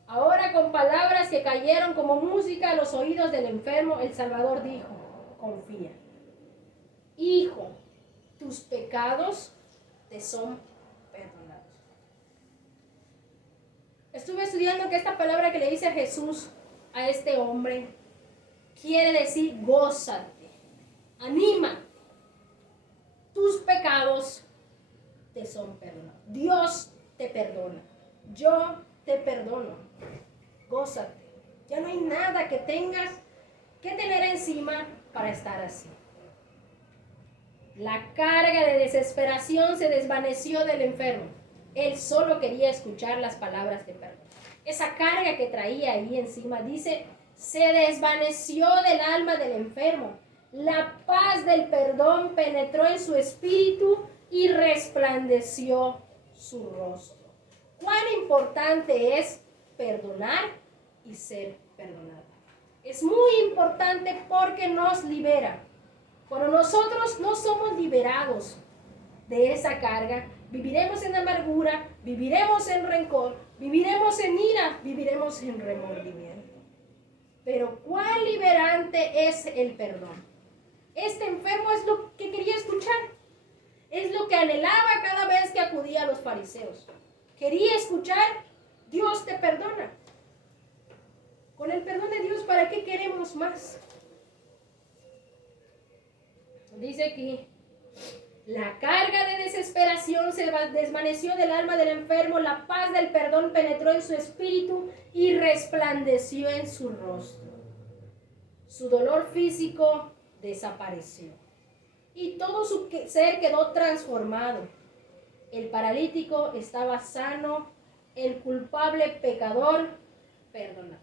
Ahora, con palabras que cayeron como música a los oídos del enfermo, el Salvador dijo, confía. Hijo, tus pecados te son perdonados. Estuve estudiando que esta palabra que le dice Jesús a este hombre quiere decir gózate, anímate. Tus pecados te son perdonados. Dios te perdona. Yo te perdono. Gózate. Ya no hay nada que tengas que tener encima para estar así. La carga de desesperación se desvaneció del enfermo. Él solo quería escuchar las palabras de perdón. Esa carga que traía ahí encima, dice, se desvaneció del alma del enfermo. La paz del perdón penetró en su espíritu y resplandeció su rostro. Cuán importante es perdonar y ser perdonado. Es muy importante porque nos libera. Cuando nosotros no somos liberados de esa carga, viviremos en amargura, viviremos en rencor, viviremos en ira, viviremos en remordimiento. Pero cuán liberante es el perdón. Este enfermo es lo que quería escuchar. Es lo que anhelaba cada vez que acudía a los fariseos. Quería escuchar, Dios te perdona. Con el perdón de Dios, ¿para qué queremos más? Dice aquí, la carga de desesperación se desvaneció del alma del enfermo, la paz del perdón penetró en su espíritu y resplandeció en su rostro. Su dolor físico desapareció y todo su ser quedó transformado. El paralítico estaba sano, el culpable pecador perdonado.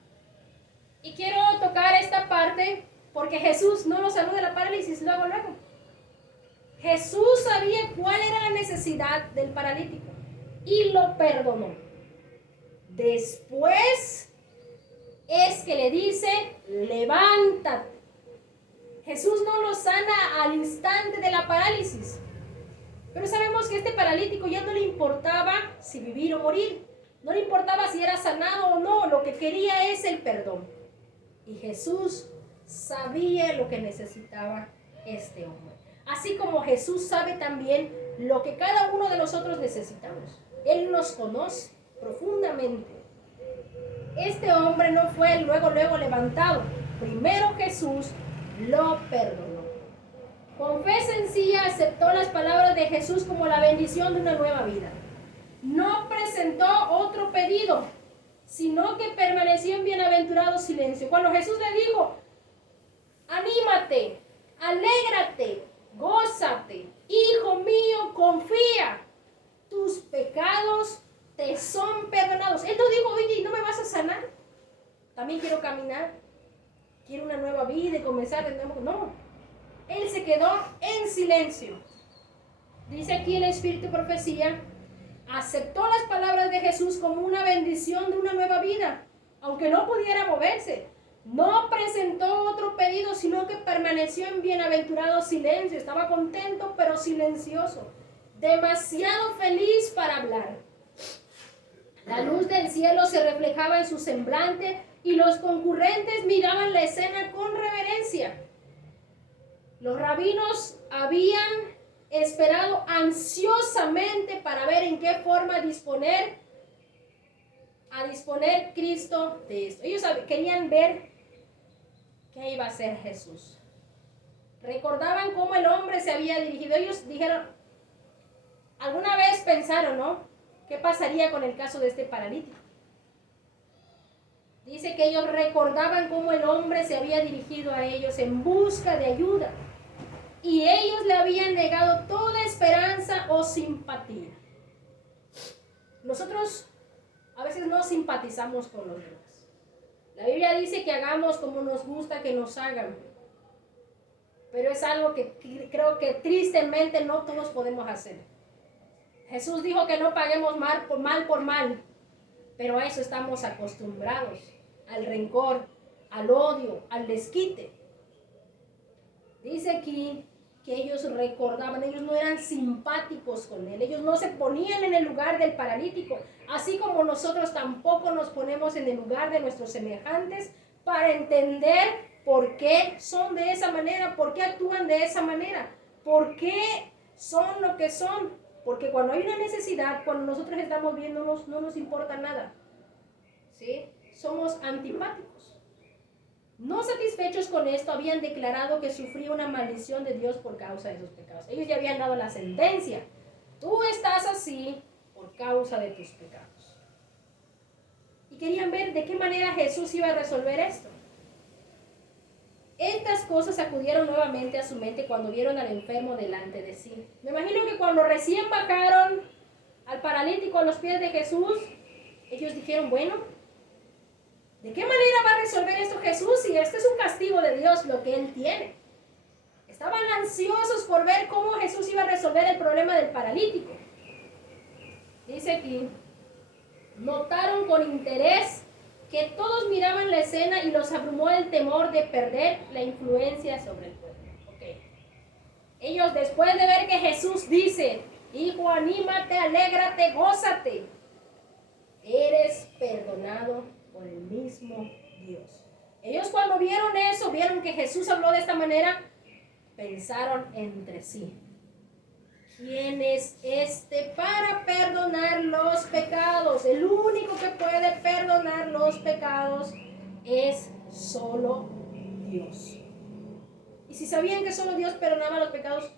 Y quiero tocar esta parte porque Jesús no lo sanó de la parálisis luego. Jesús sabía cuál era la necesidad del paralítico y lo perdonó. Después es que le dice, levántate. Jesús no lo sana al instante de la parálisis. Pero sabemos que este paralítico ya no le importaba si vivir o morir. No le importaba si era sanado o no. Lo que quería es el perdón. Y Jesús sabía lo que necesitaba este hombre. Así como Jesús sabe también lo que cada uno de nosotros necesitamos. Él nos conoce profundamente. Este hombre no fue luego levantado. Primero Jesús lo perdonó. Con fe sencilla aceptó las palabras de Jesús como la bendición de una nueva vida. No presentó otro pedido, sino que permaneció en bienaventurado silencio. Cuando Jesús le dijo, anímate, alégrate, gózate, hijo mío, confía, tus pecados te son perdonados. Él no dijo, oye, ¿no me vas a sanar? También quiero caminar, quiero una nueva vida y comenzar de nuevo. No, él se quedó en silencio. Dice aquí el Espíritu de Profecía, aceptó las palabras de Jesús como una bendición de una nueva vida, aunque no pudiera moverse. No presentó otro pedido, sino que permaneció en bienaventurado silencio. Estaba contento, pero silencioso. Demasiado feliz para hablar. La luz del cielo se reflejaba en su semblante y los concurrentes miraban la escena con reverencia. Los rabinos habían esperado ansiosamente para ver en qué forma disponer Cristo de esto. Ellos querían ver qué iba a hacer Jesús. Recordaban cómo el hombre se había dirigido. Ellos dijeron, alguna vez pensaron, ¿no? ¿Qué pasaría con el caso de este paralítico? Dice que ellos recordaban cómo el hombre se había dirigido a ellos en busca de ayuda. Y ellos le habían negado toda esperanza o simpatía. Nosotros a veces no simpatizamos con los demás. La Biblia dice que hagamos como nos gusta que nos hagan. Pero es algo que creo que tristemente no todos podemos hacer. Jesús dijo que no paguemos mal por mal. Pero a eso estamos acostumbrados. Al rencor, al odio, al desquite. Dice aquí que ellos recordaban, ellos no eran simpáticos con él, ellos no se ponían en el lugar del paralítico, así como nosotros tampoco nos ponemos en el lugar de nuestros semejantes para entender por qué son de esa manera, por qué actúan de esa manera, por qué son lo que son, porque cuando hay una necesidad, cuando nosotros estamos viéndonos, no nos importa nada, ¿sí? Somos antipáticos. No satisfechos con esto, habían declarado que sufría una maldición de Dios por causa de sus pecados. Ellos ya habían dado la sentencia. Tú estás así por causa de tus pecados. Y querían ver de qué manera Jesús iba a resolver esto. Estas cosas acudieron nuevamente a su mente cuando vieron al enfermo delante de sí. Me imagino que cuando recién bajaron al paralítico a los pies de Jesús, ellos dijeron, bueno, ¿de qué manera va a resolver esto Jesús si este es un castigo de Dios lo que él tiene? Estaban ansiosos por ver cómo Jesús iba a resolver el problema del paralítico. Dice aquí, notaron con interés que todos miraban la escena y los abrumó el temor de perder la influencia sobre el pueblo. Okay. Ellos después de ver que Jesús dice, hijo, anímate, alégrate, gózate, eres perdonado por el mismo Dios. Ellos cuando vieron eso, vieron que Jesús habló de esta manera, pensaron entre sí, ¿quién es este para perdonar los pecados? El único que puede perdonar los pecados es solo Dios. Y si sabían que solo Dios perdonaba los pecados,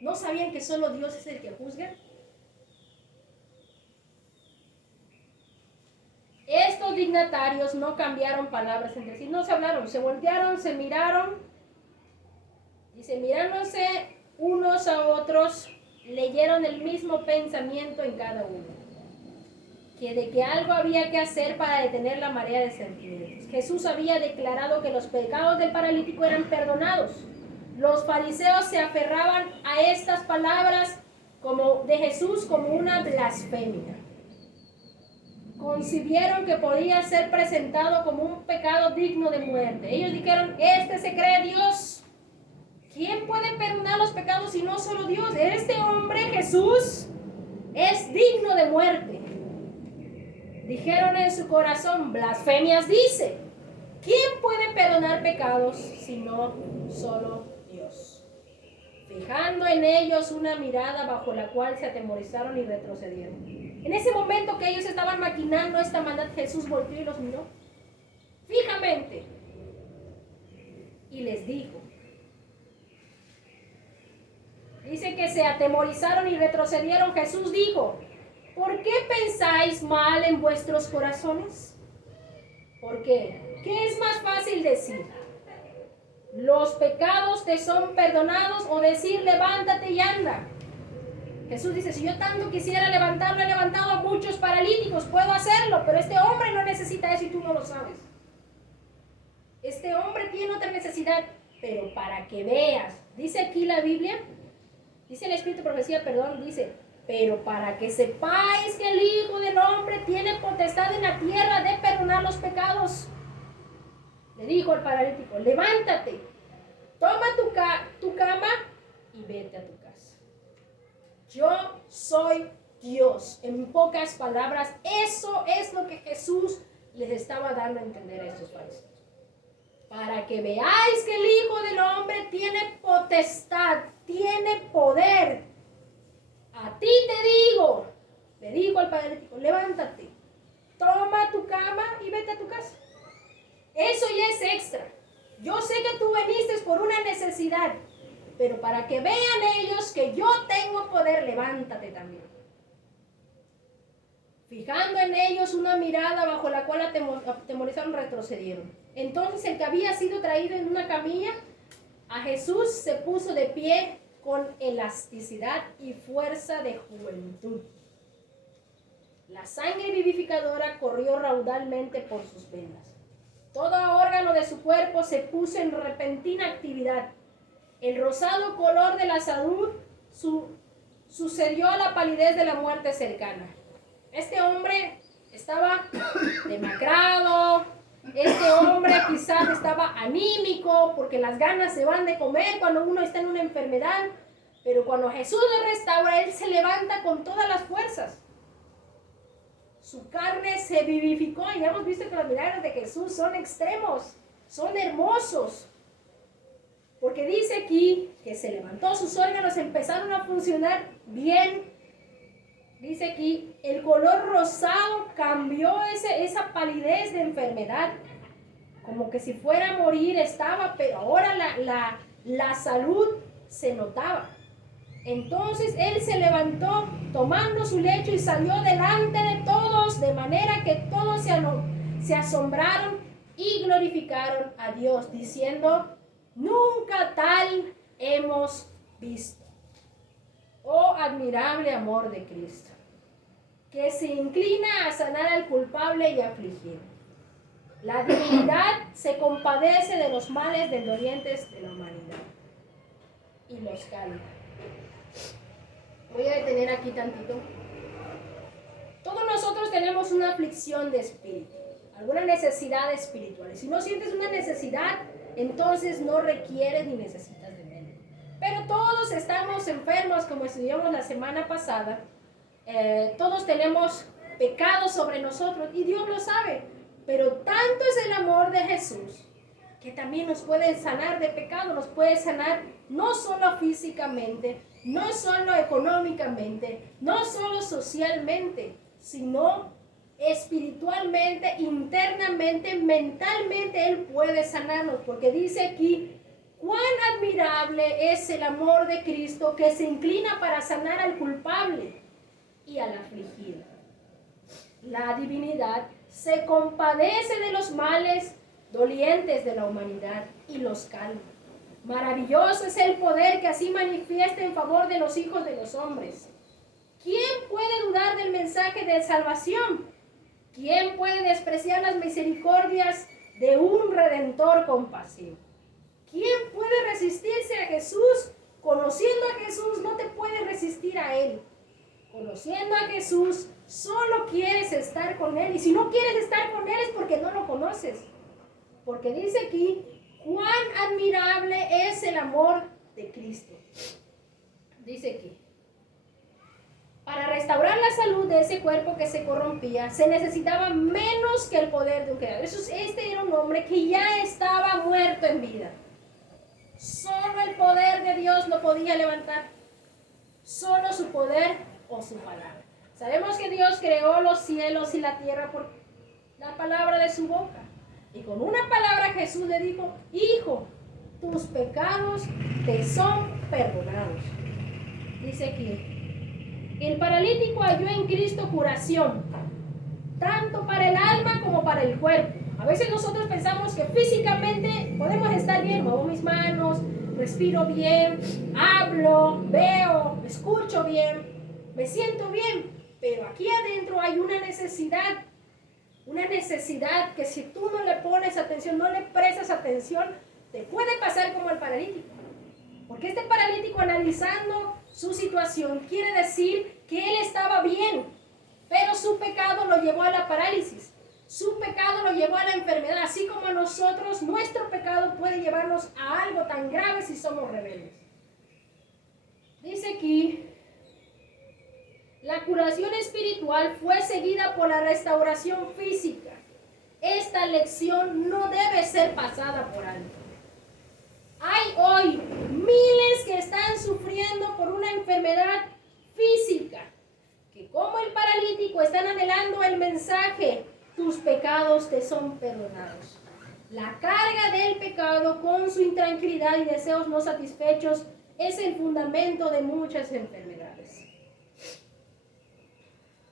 ¿no sabían que solo Dios es el que juzga? Estos dignatarios no cambiaron palabras entre sí, no se hablaron, se voltearon, se miraron, dice, mirándose unos a otros, leyeron el mismo pensamiento en cada uno, que de que algo había que hacer para detener la marea de sentimientos. Jesús había declarado que los pecados del paralítico eran perdonados. Los fariseos se aferraban a estas palabras como de Jesús como una blasfemia. Concibieron que podía ser presentado como un pecado digno de muerte. Ellos dijeron, este se cree Dios. ¿Quién puede perdonar los pecados si no solo Dios? Este hombre, Jesús, es digno de muerte. Dijeron en su corazón, blasfemias dice. ¿Quién puede perdonar pecados si no solo Dios? Fijando en ellos una mirada bajo la cual se atemorizaron y retrocedieron. En ese momento que ellos estaban maquinando esta maldad, Jesús volvió y los miró fijamente y les dijo, dice que se atemorizaron y retrocedieron. Jesús dijo, ¿por qué pensáis mal en vuestros corazones? ¿Por qué? ¿Qué es más fácil decir? ¿Los pecados te son perdonados o decir levántate y anda? Jesús dice, si yo tanto quisiera levantarlo, he levantado a muchos paralíticos, puedo hacerlo, pero este hombre no necesita eso y tú no lo sabes. Este hombre tiene otra necesidad, pero para que veas, dice aquí la Biblia, dice el Espíritu de Profecía, perdón, dice, pero para que sepáis que el Hijo del Hombre tiene potestad en la tierra de perdonar los pecados. Le dijo al paralítico, levántate, toma tu cama y vete a tu casa. Yo soy Dios. En pocas palabras, eso es lo que Jesús les estaba dando a entender a estos fariseos. Para que veáis que el Hijo del Hombre tiene potestad, tiene poder. A ti te digo, le dijo al paralítico, levántate, toma tu cama y vete a tu casa. Eso ya es extra. Yo sé que tú viniste por una necesidad, pero para que vean ellos que yo tengo poder, levántate también. Fijando en ellos una mirada bajo la cual atemorizaron, retrocedieron. Entonces el que había sido traído en una camilla a Jesús se puso de pie con elasticidad y fuerza de juventud. La sangre vivificadora corrió raudalmente por sus venas. Todo órgano de su cuerpo se puso en repentina actividad. El rosado color de la salud sucedió a la palidez de la muerte cercana. Este hombre estaba demacrado, este hombre quizás estaba anímico, porque las ganas se van de comer cuando uno está en una enfermedad, pero cuando Jesús le restaura, él se levanta con todas las fuerzas. Su carne se vivificó y hemos visto que los milagros de Jesús son extremos, son hermosos. Porque dice aquí que se levantó, sus órganos empezaron a funcionar bien. Dice aquí, el color rosado cambió esa palidez de enfermedad. Como que si fuera a morir estaba, pero ahora la salud se notaba. Entonces él se levantó tomando su lecho y salió delante de todos, de manera que todos se asombraron y glorificaron a Dios, diciendo, nunca tal hemos visto. Oh admirable amor de Cristo, que se inclina a sanar al culpable y afligido. La divinidad se compadece de los males dolientes de la humanidad y los calma. Voy a detener aquí tantito. Todos nosotros tenemos una aflicción de espíritu, alguna necesidad espiritual. Si no sientes una necesidad, entonces no requieres ni necesitas de médico. Pero todos estamos enfermos, como estudiamos la semana pasada. Todos tenemos pecados sobre nosotros y Dios lo sabe. Pero tanto es el amor de Jesús que también nos puede sanar de pecado, nos puede sanar no solo físicamente, no solo económicamente, no solo socialmente, sino espiritualmente, internamente, mentalmente. Él puede sanarnos, porque dice aquí, cuán admirable es el amor de Cristo, que se inclina para sanar al culpable y al afligido. La divinidad se compadece de los males dolientes de la humanidad y los calma. Maravilloso es el poder que así manifiesta en favor de los hijos de los hombres. ¿Quién puede dudar del mensaje de salvación? ¿Quién puede despreciar las misericordias de un Redentor compasivo? ¿Quién puede resistirse a Jesús? Conociendo a Jesús, no te puedes resistir a Él. Conociendo a Jesús, solo quieres estar con Él. Y si no quieres estar con Él es porque no lo conoces. Porque dice aquí, cuán admirable es el amor de Cristo. Dice aquí, para restaurar la salud de ese cuerpo que se corrompía, se necesitaba menos que el poder de un creador. Este era un hombre que ya estaba muerto en vida. Solo el poder de Dios lo podía levantar. Solo su poder o su palabra. Sabemos que Dios creó los cielos y la tierra por la palabra de su boca. Y con una palabra Jesús le dijo, hijo, tus pecados te son perdonados. Dice aquí, el paralítico halló en Cristo curación, tanto para el alma como para el cuerpo. A veces nosotros pensamos que físicamente podemos estar bien, muevo mis manos, respiro bien, hablo, veo, escucho bien. me siento bien, pero aquí adentro hay una necesidad que si tú no le pones atención, no le prestas atención, te puede pasar como el paralítico. Porque este paralítico, analizando su situación, quiere decir que él estaba bien, pero su pecado lo llevó a la parálisis. Su pecado lo llevó a la enfermedad, así como a nosotros, nuestro pecado puede llevarnos a algo tan grave si somos rebeldes. Dice aquí, la curación espiritual fue seguida por la restauración física. Esta lección no debe ser pasada por alto. Hay hoy miles que están sufriendo por una enfermedad física, que como el paralítico están anhelando el mensaje: tus pecados te son perdonados. La carga del pecado con su intranquilidad y deseos no satisfechos es el fundamento de muchas enfermedades.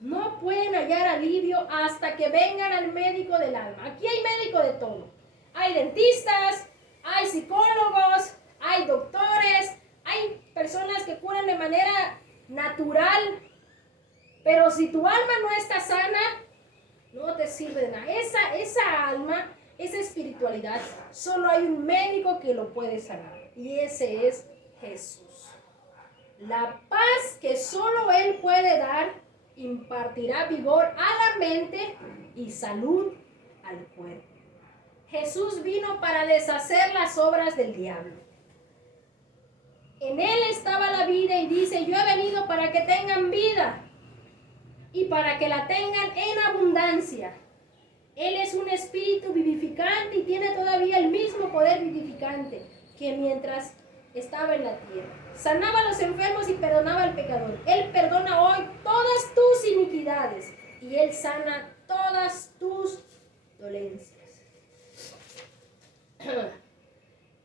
No pueden hallar alivio hasta que vengan al médico del alma. Aquí hay médico de todo. Hay dentistas, hay psicólogos, hay doctores, hay personas que curan de manera natural. Pero si tu alma no está sana, no te sirve de nada. Esa alma, esa espiritualidad, solo hay un médico que lo puede sanar. Y ese es Jesús. La paz que solo Él puede dar impartirá vigor a la mente y salud al cuerpo. Jesús vino para deshacer las obras del diablo. En Él estaba la vida y dice: yo he venido para que tengan vida y para que la tengan en abundancia. Él es un espíritu vivificante y tiene todavía el mismo poder vivificante que mientras estaba en la tierra. Sanaba a los enfermos y perdonaba al pecador. Él perdona hoy todas tus iniquidades y Él sana todas tus dolencias.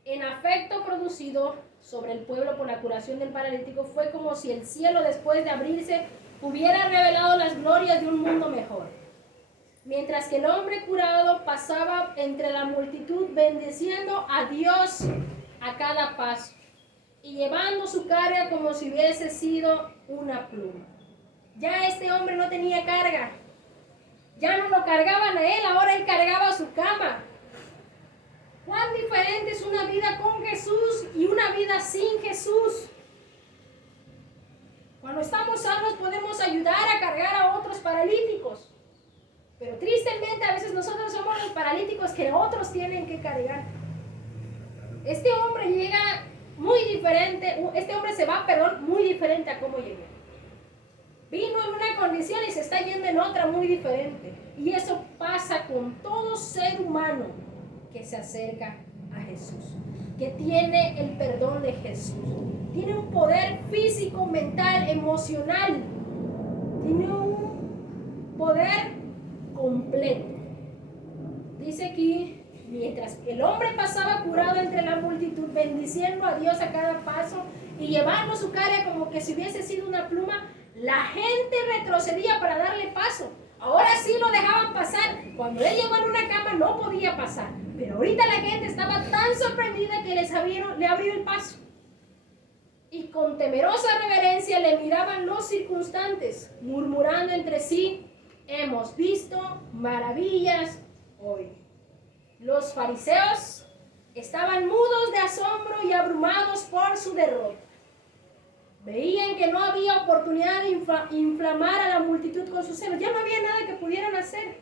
En afecto producido sobre el pueblo por la curación del paralítico, fue como si el cielo, después de abrirse, hubiera revelado las glorias de un mundo mejor. Mientras que el hombre curado pasaba entre la multitud bendiciendo a Dios a cada paso y llevando su carga como si hubiese sido una pluma. Ya este hombre no tenía carga. Ya no lo cargaban a él, ahora él cargaba su cama. ¿Cuán diferente es una vida con Jesús y una vida sin Jesús? Cuando estamos sanos podemos ayudar a cargar a otros paralíticos. Pero tristemente a veces nosotros somos los paralíticos que otros tienen que cargar. Este hombre llega muy diferente, se va, muy diferente a cómo llegó. Vino en una condición y se está yendo en otra muy diferente. Y eso pasa con todo ser humano que se acerca a Jesús, que tiene el perdón de Jesús. Tiene un poder físico, mental, emocional. Tiene un poder completo. Dice aquí: mientras el hombre pasaba curado entre la multitud, bendiciendo a Dios a cada paso y llevando su carga como que si hubiese sido una pluma, la gente retrocedía para darle paso. Ahora sí lo dejaban pasar. Cuando él llegó en una cama no podía pasar, pero ahorita la gente estaba tan sorprendida que le abrió el paso. Y con temerosa reverencia le miraban los circunstantes, murmurando entre sí: hemos visto maravillas hoy. Los fariseos estaban mudos de asombro y abrumados por su derrota. Veían que no había oportunidad de inflamar a la multitud con sus celos. Ya no había nada que pudieran hacer.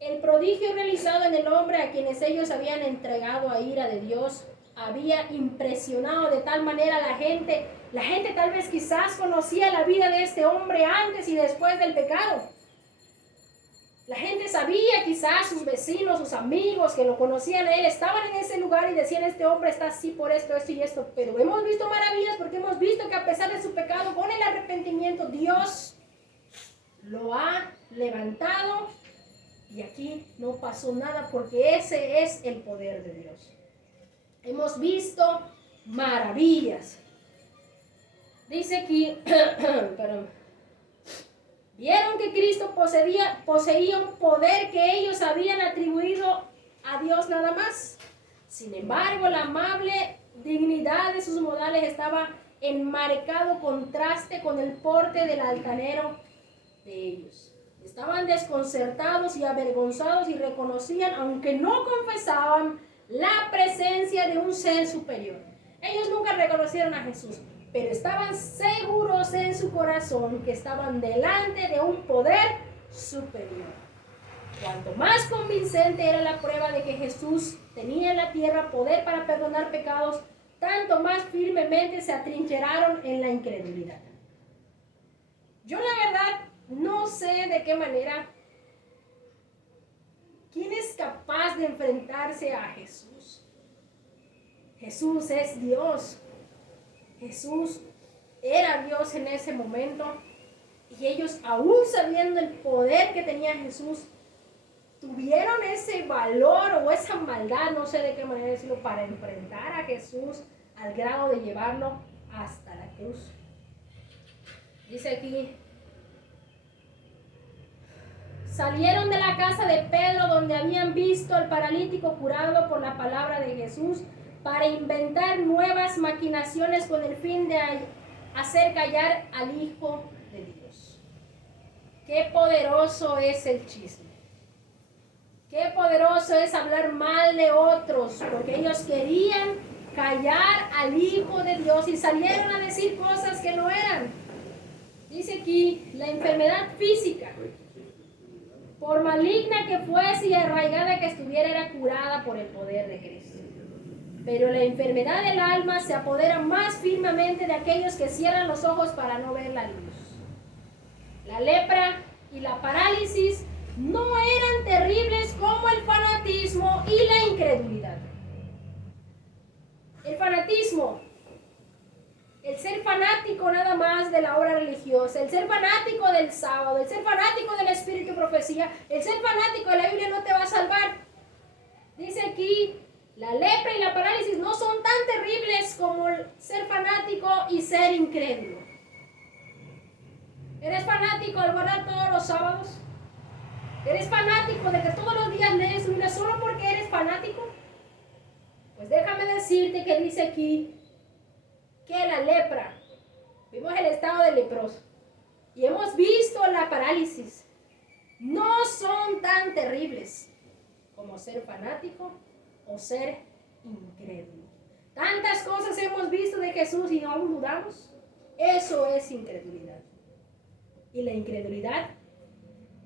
El prodigio realizado en el hombre a quienes ellos habían entregado a ira de Dios había impresionado de tal manera a la gente. La gente tal vez quizás conocía la vida de este hombre antes y después del pecado. La gente sabía, quizás sus vecinos, sus amigos que lo conocían a él, estaban en ese lugar y decían: este hombre está así por esto, esto y esto. Pero hemos visto maravillas porque hemos visto que a pesar de su pecado, con el arrepentimiento, Dios lo ha levantado. Y aquí no pasó nada porque ese es el poder de Dios. Hemos visto maravillas. Dice aquí, vieron que Cristo poseía un poder que ellos habían atribuido a Dios nada más. Sin embargo, la amable dignidad de sus modales estaba en marcado contraste con el porte del altanero de ellos. Estaban desconcertados y avergonzados y reconocían, aunque no confesaban, la presencia de un ser superior. Ellos nunca reconocieron a Jesús, pero estaban seguros en su corazón que estaban delante de un poder superior. Cuanto más convincente era la prueba de que Jesús tenía en la tierra poder para perdonar pecados, tanto más firmemente se atrincheraron en la incredulidad. Yo la verdad no sé de qué manera, quién es capaz de enfrentarse a Jesús. Jesús es Dios. Jesús era Dios en ese momento. Y ellos, aún sabiendo el poder que tenía Jesús, tuvieron ese valor o esa maldad, no sé de qué manera decirlo, para enfrentar a Jesús al grado de llevarlo hasta la cruz. Dice aquí: salieron de la casa de Pedro, donde habían visto al paralítico curado por la palabra de Jesús, para inventar nuevas maquinaciones con el fin de hacer callar al Hijo de Dios. Qué poderoso es el chisme. Qué poderoso es hablar mal de otros, porque ellos querían callar al Hijo de Dios y salieron a decir cosas que no eran. Dice aquí, la enfermedad física, por maligna que fuese y arraigada que estuviera, era curada por el poder de Cristo. Pero la enfermedad del alma se apodera más firmemente de aquellos que cierran los ojos para no ver la luz. La lepra y la parálisis no eran terribles como el fanatismo y la incredulidad. El fanatismo, el ser fanático nada más de la hora religiosa, el ser fanático del sábado, el ser fanático del espíritu y profecía, el ser fanático de la Biblia no te va a salvar. Dice aquí, la lepra y la parálisis no son tan terribles como el ser fanático y ser incrédulo. ¿Eres fanático al guardar todos los sábados? ¿Eres fanático de que todos los días lees Biblia solo porque eres fanático? Pues déjame decirte que dice aquí que la lepra, vimos el estado de leproso y hemos visto la parálisis, no son tan terribles como ser fanático o ser incrédulo. Tantas cosas hemos visto de Jesús y aún dudamos. Eso es incredulidad. Y la incredulidad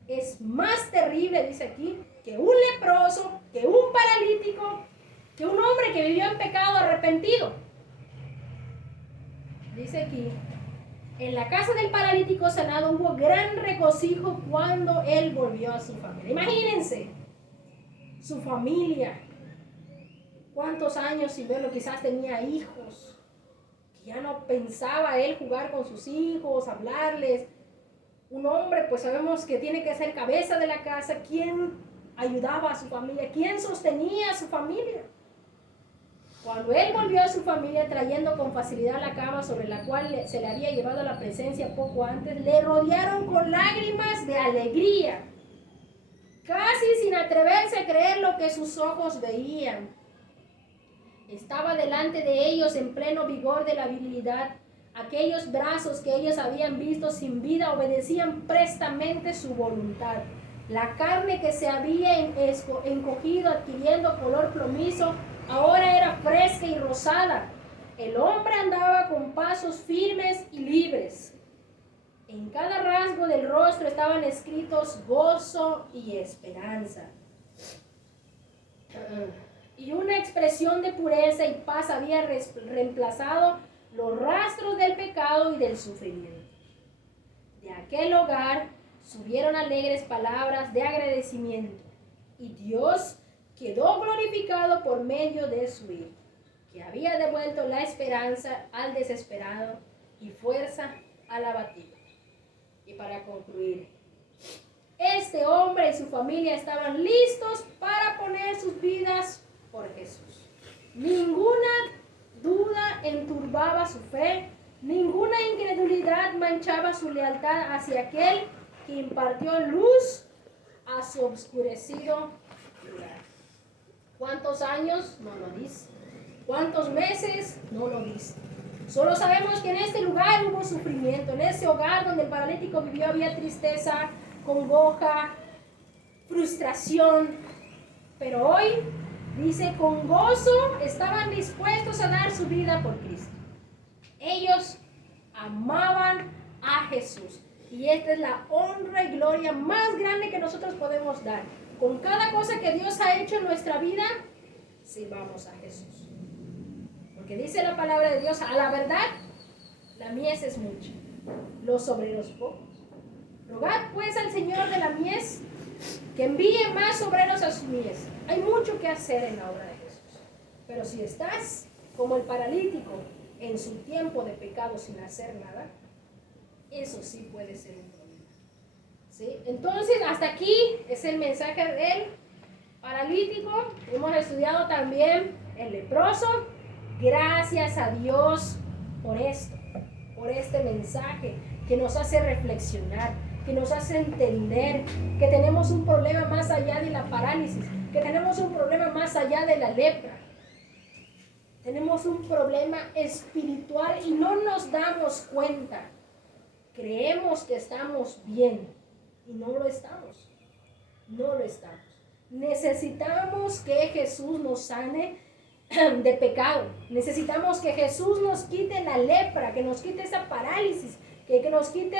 es más terrible, dice aquí, que un leproso, que un paralítico, que un hombre que vivió en pecado arrepentido. Dice aquí, en la casa del paralítico sanado hubo gran regocijo cuando él volvió a su familia. Imagínense, su familia, cuántos años sin verlo, quizás tenía hijos, que ya no pensaba él jugar con sus hijos, hablarles. Un hombre, pues sabemos que tiene que ser cabeza de la casa. ¿Quién ayudaba a su familia? ¿Quién sostenía a su familia? Cuando él volvió a su familia trayendo con facilidad la cama sobre la cual se le había llevado a la presencia poco antes, le rodearon con lágrimas de alegría, casi sin atreverse a creer lo que sus ojos veían. Estaba delante de ellos en pleno vigor de la virilidad. Aquellos brazos que ellos habían visto sin vida obedecían prestamente su voluntad. La carne que se había encogido adquiriendo color plomizo ahora era fresca y rosada. El hombre andaba con pasos firmes y libres. En cada rasgo del rostro estaban escritos gozo y esperanza. Y una expresión de pureza y paz había reemplazado los rastros del pecado y del sufrimiento. De aquel hogar subieron alegres palabras de agradecimiento, y Dios quedó glorificado por medio de su Hijo, que había devuelto la esperanza al desesperado y fuerza al abatido. Y para concluir, este hombre y su familia estaban listos para poner sus vidas por Jesús. Ninguna duda enturbaba su fe, ninguna incredulidad manchaba su lealtad hacia aquel que impartió luz a su obscurecido lugar. ¿Cuántos años? No lo dice. ¿Cuántos meses? No lo dice. Solo sabemos que en este lugar hubo sufrimiento. En ese hogar donde el paralítico vivió había tristeza, congoja, frustración. Pero hoy dice, con gozo estaban dispuestos a dar su vida por Cristo. Ellos amaban a Jesús. Y esta es la honra y gloria más grande que nosotros podemos dar. Con cada cosa que Dios ha hecho en nuestra vida, sirvamos a Jesús. Porque dice la palabra de Dios, a la verdad, la mies es mucha, los obreros pocos. Rogad pues al Señor de la mies que envíe más obreros a su mies. Hay mucho que hacer en la obra de Jesús. Pero si estás como el paralítico en su tiempo de pecado sin hacer nada, eso sí puede ser un problema. ¿Sí? Entonces, hasta aquí es el mensaje del paralítico. Hemos estudiado también el leproso. Gracias a Dios por esto, por este mensaje que nos hace reflexionar, que nos hace entender que tenemos un problema más allá de la parálisis, que tenemos un problema más allá de la lepra. Tenemos un problema espiritual y no nos damos cuenta. Creemos que estamos bien y no lo estamos. No lo estamos. Necesitamos que Jesús nos sane de pecado. Necesitamos que Jesús nos quite la lepra, que nos quite esa parálisis, que nos quite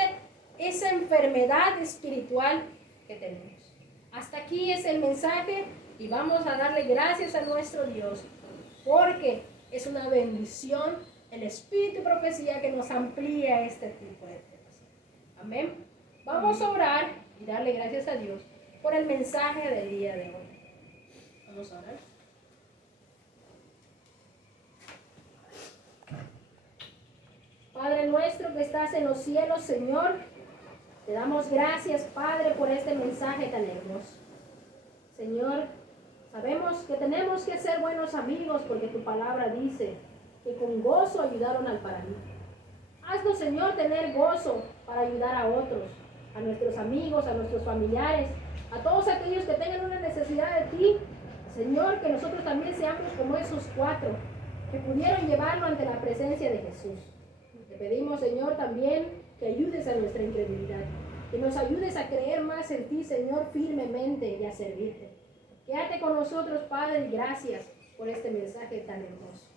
esa enfermedad espiritual que tenemos. Hasta aquí es el mensaje y vamos a darle gracias a nuestro Dios porque es una bendición el espíritu de profecía que nos amplía este tipo de temas. Amén. Vamos a orar y darle gracias a Dios por el mensaje del día de hoy. Vamos a orar. Padre nuestro que estás en los cielos, Señor, te damos gracias, Padre, por este mensaje tan hermoso. Señor, sabemos que tenemos que ser buenos amigos porque tu palabra dice que con gozo ayudaron al paralítico. Haznos, Señor, tener gozo para ayudar a otros, a nuestros amigos, a nuestros familiares, a todos aquellos que tengan una necesidad de ti. Señor, que nosotros también seamos como esos 4 que pudieron llevarlo ante la presencia de Jesús. Te pedimos, Señor, también que ayudes a nuestra incredulidad, que nos ayudes a creer más en ti, Señor, firmemente y a servirte. Quédate con nosotros, Padre, y gracias por este mensaje tan hermoso.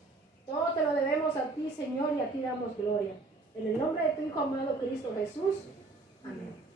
Todo te lo debemos a ti, Señor, y a ti damos gloria. En el nombre de tu Hijo amado Cristo Jesús. Amén.